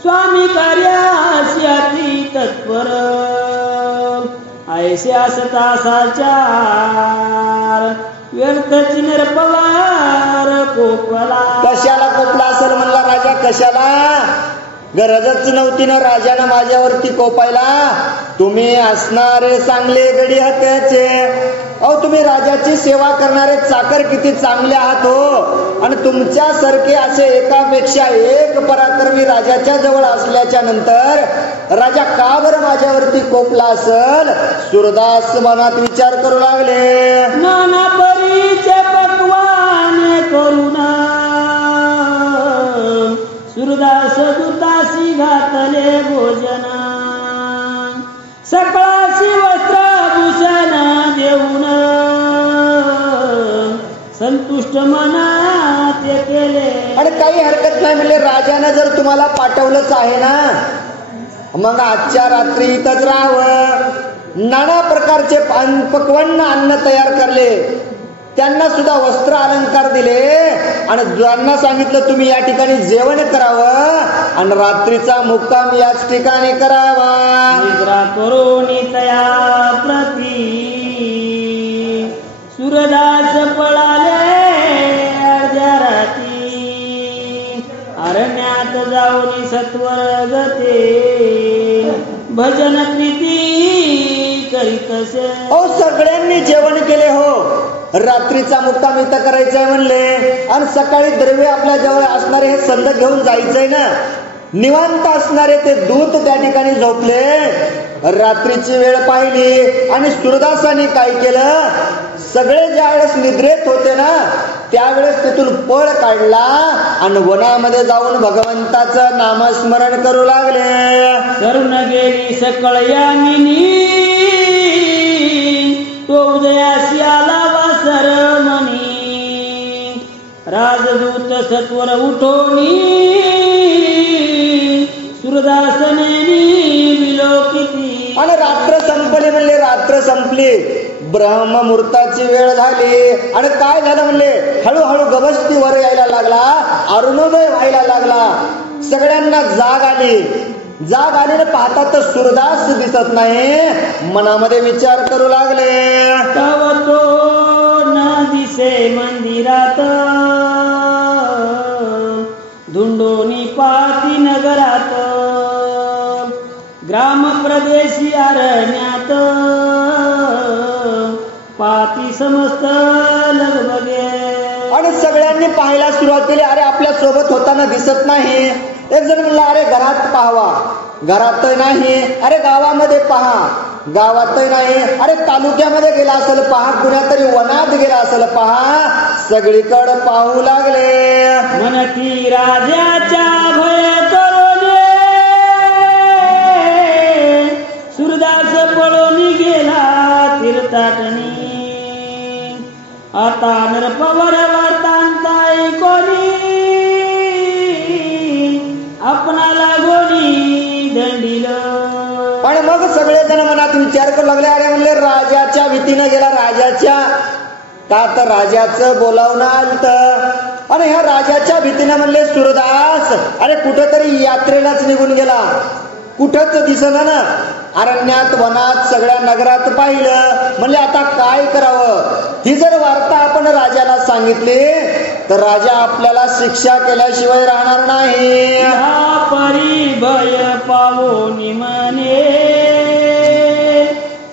स्वामी कार्यासी अति तत्पर ऐसे असता साचार व्यर्थची निरपवार कोपला. कशाला कोपला असेल म्हणला राजा, कशाला? गरजच नव्हती ना राजानं माझ्यावरती कोपायला. तुम्ही असणारे चांगले गडी हत्याचे. अहो तुम्ही राजाची सेवा करणारे चाकर किती चांगले आहात हो. आणि तुमच्यासारखे असे एकापेक्षा एक पराक्रमी राजाच्या जवळ असल्याच्या नंतर राजा का बरं माझ्यावरती कोपला असल? सूरदास मनात विचार करू लागले. नाना परीचे पक्वान करून सूरदास दुतासी घातले भोजन सकळासी वस्त्रभूषण देऊन संतुष्ट मनात केले. आणि काही हरकत नाही म्हणले, राजानं जर तुम्हाला पाठवलंच आहे ना मग आजच्या रात्री इथंच राहावं. नाना प्रकारचे पक्वान्न अन्न तयार करले, त्यांना सुद्धा वस्त्र अलंकार दिले आणि ज्यांना सांगितलं तुम्ही या ठिकाणी जेवण करावं आणि रात्रीचा मुक्काम याच ठिकाणी करावा. निद्रा करोनी तया प्रती सूरदास पळाले अर्ध्या राती अरण्यात जाऊन सत्वर गते भजन प्रीती करीतसे. ओ सगळ्यांनी जेवण केले हो. रात्रीचा मुक्काम इथं करायचंय म्हणले आणि सकाळी द्रव्य आपल्या जवळ असणारे हे संध घेऊन जायचंय ना. निवांत असणारे ते दूत त्या ठिकाणी झोपले. रात्रीची वेळ पाहिली आणि सूरदासाने काय केलं, सगळे ज्या वेळेस निद्रेत होते ना त्यावेळेस तिथून पळ काढला आणि वनामध्ये जाऊन भगवंताचं नामस्मरण करू लागले. करुण गेली सकळ यामिनी तो उदयासी आला वासर मनी राजदूत सत्वर उठोनी सूरदासने विलोकिती. आणि रात्र संपली म्हणले, रात्र संपली, ब्रह्ममुहूर्ताची वेळ झाली आणि काय झालं म्हणले, हळूहळू गवस्ती वर यायला लागला, अरुणोदय व्हायला लागला. सगळ्यांना जाग आली. जाग आलेलं पाहता तर सूरदास दिसत नाही. मनामध्ये विचार करू लागले. तव तो न दिसे मंदिरात धुंडोनी पाती नगरात ग्राम प्रदेशी अरण्यात पाती समस्त लगबगे. आणि सगळ्यांनी पाहायला सुरुवात केली. अरे आपल्या सोबत होताना दिसत नाही. एक जण म्हणला अरे घरात पाहावा, घरातही नाही. अरे गावामध्ये पहा, गावातही नाही. अरे तालुक्यामध्ये गेला असेल पहा, कुणातरी वनात गेला असेल पहा. सगळीकडे पाहू लागले. मनती राजाच्या भय करोने सूरदास पळून गेला तीर्थाटनी आता नरपवर वर्तांताई कोणी आपणाला गोडी दंडील. आणि मग सगळेजण मनात विचार करू लागले. अरे म्हणले राजाच्या भीतीनं गेला. राजाच्या का तर राजाचं बोलावणं आलत आणि ह्या राजाच्या भीतीनं म्हणले सूरदास अरे कुठंतरी यात्रेलाच निघून गेला, कुठंच दिसना ना. अरण्यात वनात सगळ्या नगरात पाहिलं. म्हणले आता काय करावं. ही जर वार्ता आपण राजाला सांगितली तर राजा आपल्याला शिक्षा केल्याशिवाय राहणार नाही. परी भय पावोनी मने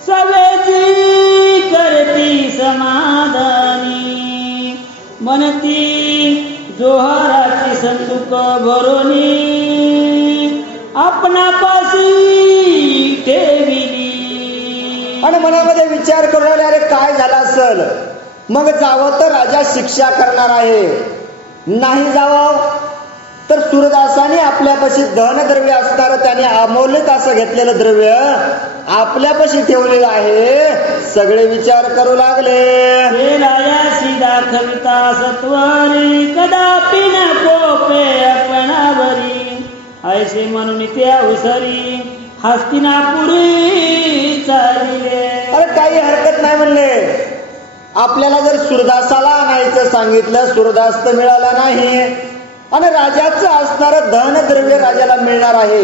सवेची करती समाधानी म्हणती जोहाराची संदूक भरोनी आपणापाशी ठेविली. आणि मनामध्ये विचार करू लागले अरे काय झालं असल. मग जावं तर राजा शिक्षा करणार आहे, नाही जावं तर सूरदासाने आपल्यापाशी धनद्रव्य असणार, त्याने अमूल्य असं घेतलेलं द्रव्य आपल्यापाशी ठेवलेलं आहे. सगळे विचार करू लागले. रायाशी दाखविता सत्वरी कदापि न कोपे आपणावरी ऐसे म्हणून त्या उसरी हस्तिनापुरी चालले. अरे काही हरकत नाही म्हणले. आपल्याला जर सूरदासाला आणायचं सांगितलं, सूरदास तर मिळाला नाही. आणि राजाचं असणारं धनद्रव्य राजाला मिळणार आहे.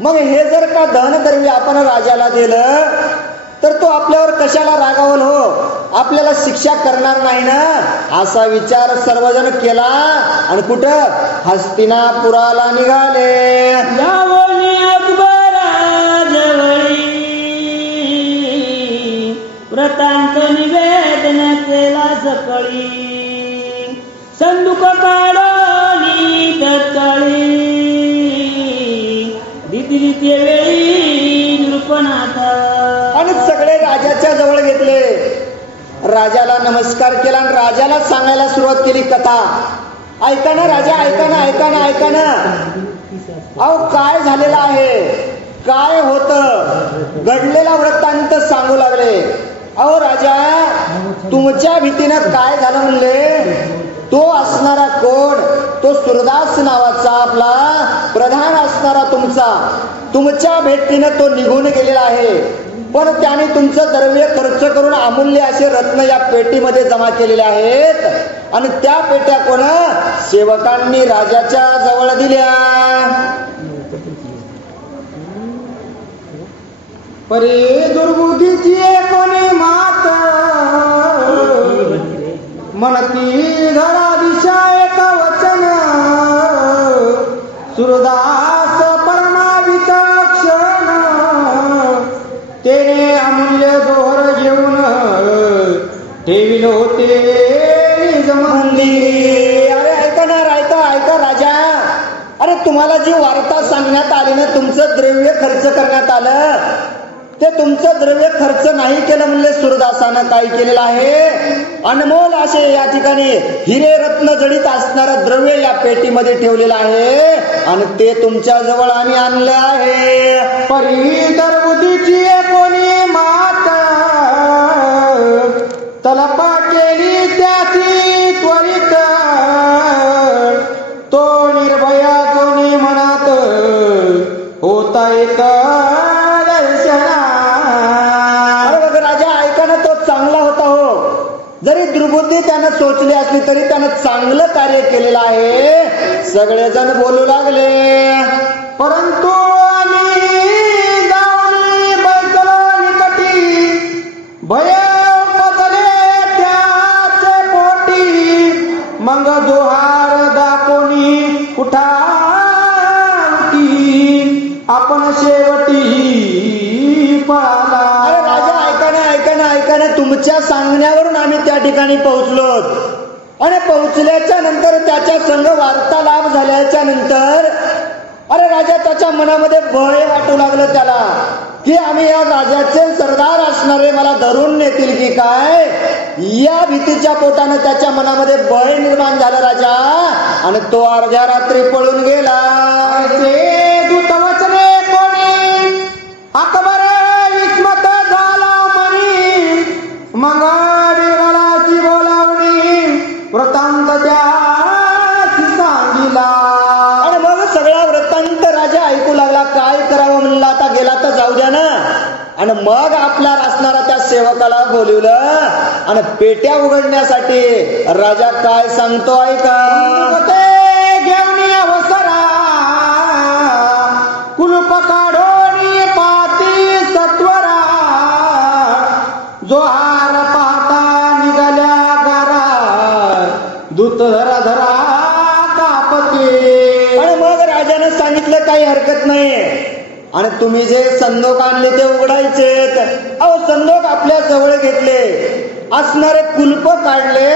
मग हे जर का धनद्रव्य आपण राजाला दिलं तर तो आपल्यावर कशाला रागावल हो, आपल्याला शिक्षा करणार नाही ना, असा विचार सर्वजण केला आणि कुठं हस्तिनापुराला निघाले. व्रतांत निवेदन केला सकळी, संदूक काढली तत्काळी, दिली ते वेळी नृपनाथ. आणि सगळे राजाच्या जवळ घेतले, राजाला नमस्कार केला आणि राजाला सांगायला सुरुवात केली कथा. ऐका ना राजा, ऐका ना, ऐका ना, ऐका ना, अहो काय झालेलं आहे, काय होतं, घडलेला वृत्तांत सांगू लागले. अहो राजा, तुमच्या भीतीनं काय झालं म्हणले, तो असणारा कोण, तो सूरदास नावाचा आपला प्रधान असणारा तुमच्या भेटीनं तो निघून गेलेला आहे. पण त्याने तुमचं द्रव्य खर्च करून अमूल्य असे रत्न या पेटीमध्ये जमा केलेले आहेत आणि त्या पेट्या कोण सेवकांनी राजाच्या जवळ दिल्या. परे दुर्बुद्धीची कोणी मात, म्हणती धरा दिशा एक वचन, सूरदास परमावित क्षण, तेने अमूल्य दोहर घेऊन ठेविल होते मंदिरी. अरे ऐका ना, ऐका राजा, अरे तुम्हाला जी वार्ता सांगण्यात आली ना, तुमचं द्रव्य खर्च करण्यात आलं, ते तुमचं द्रव्य खर्च नाही केलं म्हणले सूरदासानं. काय केलेलं आहे, अनमोल असे या ठिकाणी हिरे रत्न जडित असणारं द्रव्य या पेटीमध्ये ठेवलेलं आहे आणि ते तुमच्या जवळ आम्ही आणलं आहे. परी दुर्बुद्धीची कोणी मात, तलपा केली त्याची त्वरित, तो निर्भया कोणी मनात होता एक दर्शना. राजा ऐका ना, तो चांगला होता हो, जरी दुर्बुद्धी त्यानं सोचली असली तरी त्यानं चांगलं कार्य केलेलं आहे. सगळेजण बोलू लागले. परंतु आम्ही जाऊनी बैसलो निकटी, भय बदले त्याचे पोटी, मग जोहार दाखवणी कुठा आपण शेवटी पळाला. अरे राजा ऐका ना, तुमच्या सांगण्यावरून आम्ही त्या ठिकाणी पोहोचलो आणि पोहोचल्याच्या नंतर त्याच्या संग वार्तालाप झाल्याच्या नंतर अरे राजा त्याच्या मनामध्ये भय वाटू लागलं त्याला की आम्ही या राजाचे सरदार असणारे मला धरून नेतील की काय, या भीतीच्या पोटानं त्याच्या मनामध्ये भय निर्माण झालं राजा आणि तो अर्ध्या रात्री पळून गेला. ते दूतवचने कोणी अकबर विस्मत झाला मनी, मग देवालाची बोलावणी वृत्तांत त्याची सांगिला. आणि मग सगळा वृत्तांत राजा ऐकू लागला. काय करावं म्हणलं, आता गेला तर जाऊ द्या ना. आणि मग आपल्या असणारा त्या सेवकाला बोलवलं आणि पेट्या उघडण्यासाठी राजा काय सांगतो ऐका. घेऊन अवसरा कुलूप काढोनी पाती सत्वरा, जोहार पाहता निघाल्या गारा, दूत धरा धरा कापते. आणि मग राजाने सांगितलं काही हरकत नाही आणि तुम्ही जे संदोक आणले ते उघडायचे. अहो संदोक आपल्या जवळ घेतले, असणारे कुलप काढले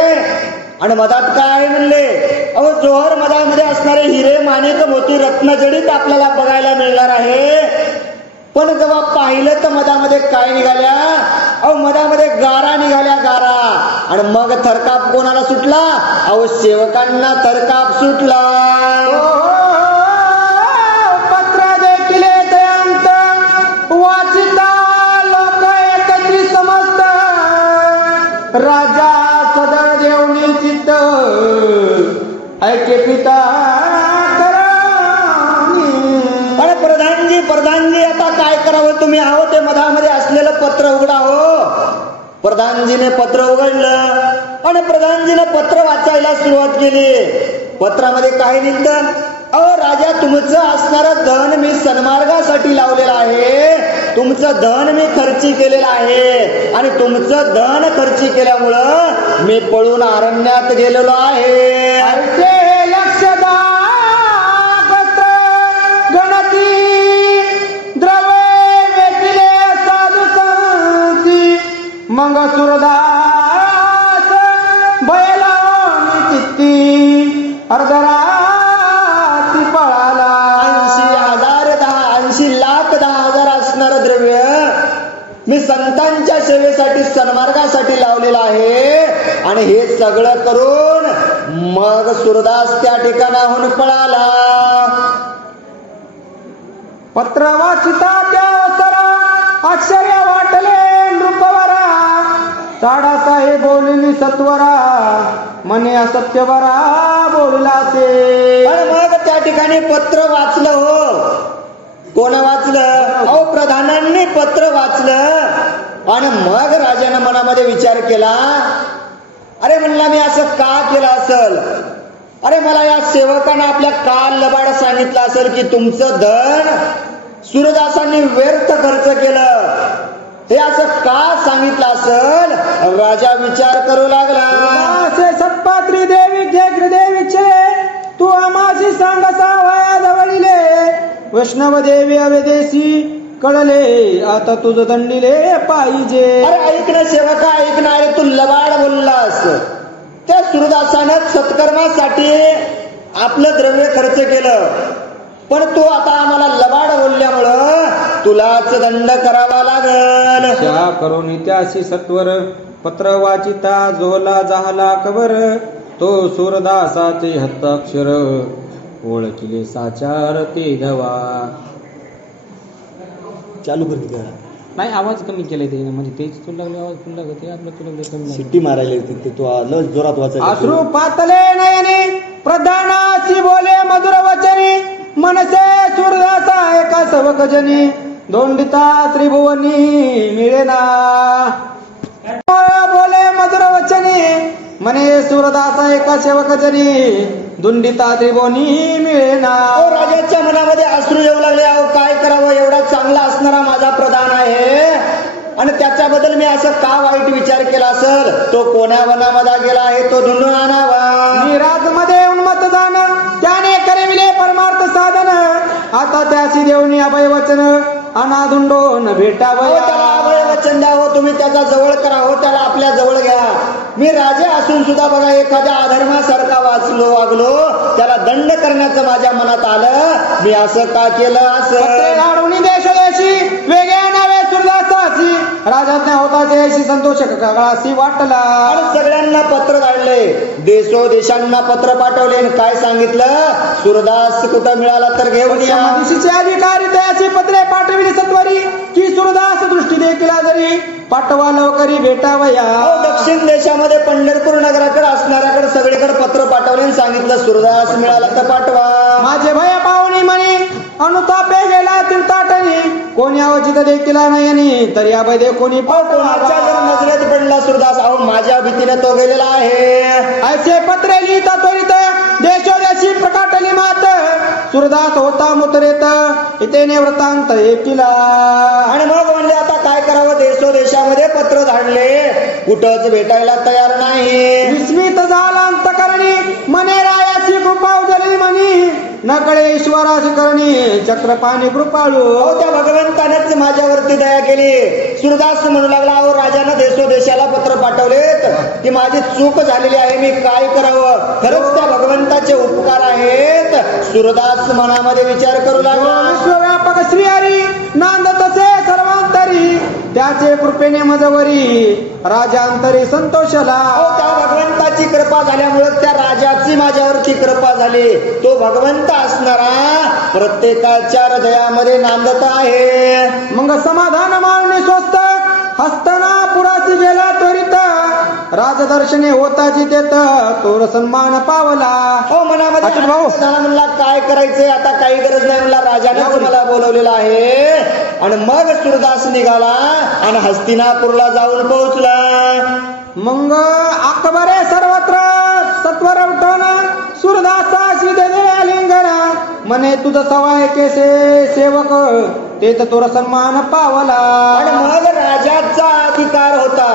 आणि मधात काय म्हणले, अहो जोहर मधामध्ये असणारे हिरे माणिक मोती रत्न जडित आपल्याला बघायला मिळणार आहे. पण जेव्हा पाहिलं तर मधामध्ये काय निघाल्या, अहो मधामध्ये गारा निघाल्या, गारा. आणि मग थरकाप कोणाला सुटला, अहो सेवकांना थरकाप सुटला. पत्र देखील अंत वाचिता लोक एकत्री समजत, राजा सदर देवनी चित्त ऐके पिता. अरे प्रधानजी आता काय करावं तुम्ही, आहो ते मधामध्ये असलेलं पत्र उघडा हो. प्रधानजीने पत्र उघडलं आणि प्रधानजीने पत्र वाचायला सुरुवात केली. पत्रामध्ये काय लिहिलं? अहो राजा, तुमचं असणारं धन मी सन्मार्गासाठी लावलेलं आहे, तुमचं धन मी खर्ची केलेलं आहे आणि तुमचं धन खर्ची केल्यामुळं मी पळून अरण्यात गेलेलो आहे. गणती द्रवे वेटिले साधू संती मग सुरदास बैला चित्ती अर्धराती पळाला. 80 लाख 10,000 असणारं द्रव्य मी संतांच्या सेवेसाठी सन्मार्गासाठी लावलेलं आहे आणि हे सगळं करून मग सुरदास त्या ठिकाणाहून पळाला. पत्र वाचिता त्या सरा आश्चर्य वाटले नृपवरा साडाचा हे बोलली सत्वरा मने असत्य बरा बोलला ते. आणि मग त्या ठिकाणी पत्र वाचलं. हो, कोण वाचलं? अहो प्रधानांनी पत्र वाचलं आणि मग राजानं मनामध्ये विचार केला, अरे म्हणला मी असं का केलं असेल? अरे मला या सेवकांना आपल्या का लबाड सांगितलं असेल की तुमचं धन सूरदासांनी व्यर्थ खर्च केलं, हे असं का सांगितलं असेल? राजा विचार करू लागला. सत्पात्री देवी देवीचे तू आमाशी सांगसा वया जवळीले वैष्णव देवी अवेदेशी कळले आता तुझं दंडीले पाहिजे. अरे ऐक ना सेवका, ऐक ना. अरे तू लबाड बोललास. त्या सूरदासानं सत्कर्मासाठी आपलं द्रव्य खर्च केलं, पण तू आता आम्हाला लबाड बोलल्यामुळं तुलाच दंड करावा लागल. त्या करून त्याशी सत्वर पत्र वाचिता जोला जाहला कबर तो सूरदासाचे हस्ताक्षर ओळखिले साचार ते धवा. चालू कर. नाही आवाज कमी केलाय ते, म्हणजे तेच तुला लागले आवाज तुला लागते आपलं तुला कमी शिट्टी मारायला होती तू लस जोरात वाचायला. अश्रू पातले नयनी प्रधानाची बोले मधुर वचनी मनसे सूरदासा एका सवकजनी दोंडिता त्रिभुवनी मिळेना. बोले मधुर वचनी मने सूरदासा एका सेवकजनी दुंडिता त्रिभुवनी मिळेना. राजाच्या मनामध्ये अश्रू येऊ लागले. अहो काय करावं, एवढा चांगला असणारा माझा प्रधान आहे आणि त्याच्याबद्दल मी असं का वाईट विचार केला असेल? तो कोण्या वनामध्ये गेला आहे, तो धुंडून आणावा. निराजमध्ये उन्मत्त जाण त्याने करविले परमार्थ साधन आता त्याची देवनी अभय वचन अनाधुंडो न भेटावया. त्याला अभय वचन द्या हो, तुम्ही त्याचा जवळ करा हो, त्याला आपल्या जवळ घ्या. मी राजा असून सुद्धा बघा एखाद्या अधर्मासारखा वागलो, त्याला दंड करण्याचं माझ्या मनात आलं. मी असं का केलं? असं देशोदेशी वेगळ्या नव्हे सूरदासाची राजाज्ञा होता जयशी संतोष कळाशी वाटला. आणि सगळ्यांना पत्र धाडले, देशोदेशांना पत्र पाठवले. काय सांगितलं? सूरदास कुठं मिळाला तर घेऊन या. दिशेचे अधिकारी त्याची पत्रे पाठविली सत्वरी की सूरदास दृष्टी देखील जरी पाठवा लवकरी भेटावया. दक्षिण देशामध्ये पंढरपूर नगराकडे असणाऱ्याकडे सगळीकडे पत्र पाठवले, सांगितलं सूरदास मिळाला तर पाठवा. माझे भय पाहुणी म्हणी अनुतापे गेला तीर्थाटनी कोणी अवचित देखील नाही तरी अभय कोणी कोणाच्या जर नजरेत पडला सूरदास, अहो माझ्या भीतीने तो गेलेला आहे. ऐसे पत्रे लिहिता त्वरित देशोदेशी प्रकाटली मात सूरदास होता मुतरेत इथे वृत्तांत एकिला. आणि मग म्हणले आता काय करावं? देशोदेशामध्ये पत्र धाडले, कुठंच भेटायला तयार नाही. विस्मित झाला अंतकरणी मने रायाची कृपा उजळली म्हणी नकळे ईश्वराची करणी चक्रपाणी कृपाळू. त्या भगवंतानेच माझ्यावरती दया केली. सूरदास म्हणू लागला, अहो राजानं देशोदेशाला पत्र पाठवलेत की माझी चूक झालेली आहे, मी काय करावं? खरंच त्या भगवंताचे उपकार आहेत. सूरदास मनामध्ये विचार करू लागला. विश्वव्यापक श्री हरी नांद तसे सर्वांतरी त्याचे कृपेने मजवरी राजांतरी संतोषला. त्या भगवंताची कृपा झाल्यामुळे त्या राजाची माझ्यावरती कृपा झाली. तो भगवंत असणारा प्रत्येकाच्या हृदयामध्ये नांदत आहे. मग समाधान मानणे स्वस्त हस्तना पुराची गेला त्वरित राजदर्शने होताची देत तोर सन्मान पावला. हो मनामध्ये म्हणला काय करायचंय आता, काही गरज नाही म्हणला, राजाने मला बोलवलेलं आहे. आणि मग सूरदास निघाला आणि हस्तिनापूरला जाऊन पोहोचला. मग अकबरे सर्वत्र सत्वर उठवण सूरदासाची दे आलिंगना म्हणे तुझं सवाय केसे सेवक ते तर तुला सन्मान पावला. आणि मग राजाचा अधिकार होता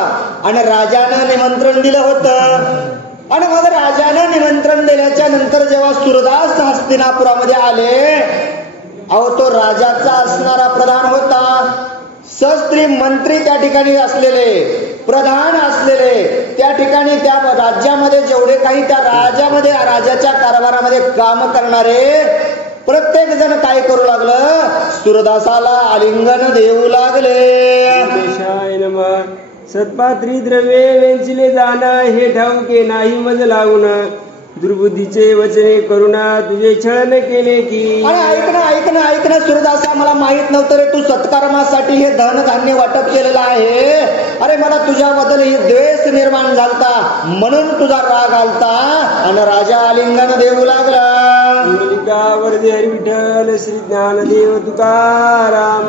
आणि राजानं निमंत्रण दिलं होतं. आणि मग राजानं निमंत्रण दिल्याच्या नंतर जेव्हा सूरदास हस्तिनापुरामध्ये आले, अहो तो राजाचा असणारा प्रधान होता. शस्त्री मंत्री त्या ठिकाणी असलेले, प्रधान असलेले, त्या ठिकाणी त्या राज्यामध्ये जेवढे काही त्या राजाच्या कारभारामध्ये काम करणारे प्रत्येक जण काय करू लागलं, सूरदासाला आलिंगन देऊ लागले. सत्पात्री द्रव्ये वेंचले जाणं हे ठाऊके नाही मज लागून, दुर्बुद्धीचे वचने करुणा तुझे छळन केले की. ऐकणं सूरदासा, मला माहित नव्हतं रे तू सत्कर्मासाठी हे धन धान्य वाटप केलेलं आहे. अरे मला तुझ्याबद्दल ही द्वेष निर्माण झालता म्हणून तुझा राग आलता आणि राजा आलिंगन देऊ लागला. वरदे हरी विठ्ठल श्री ज्ञानदेव तुकाराम.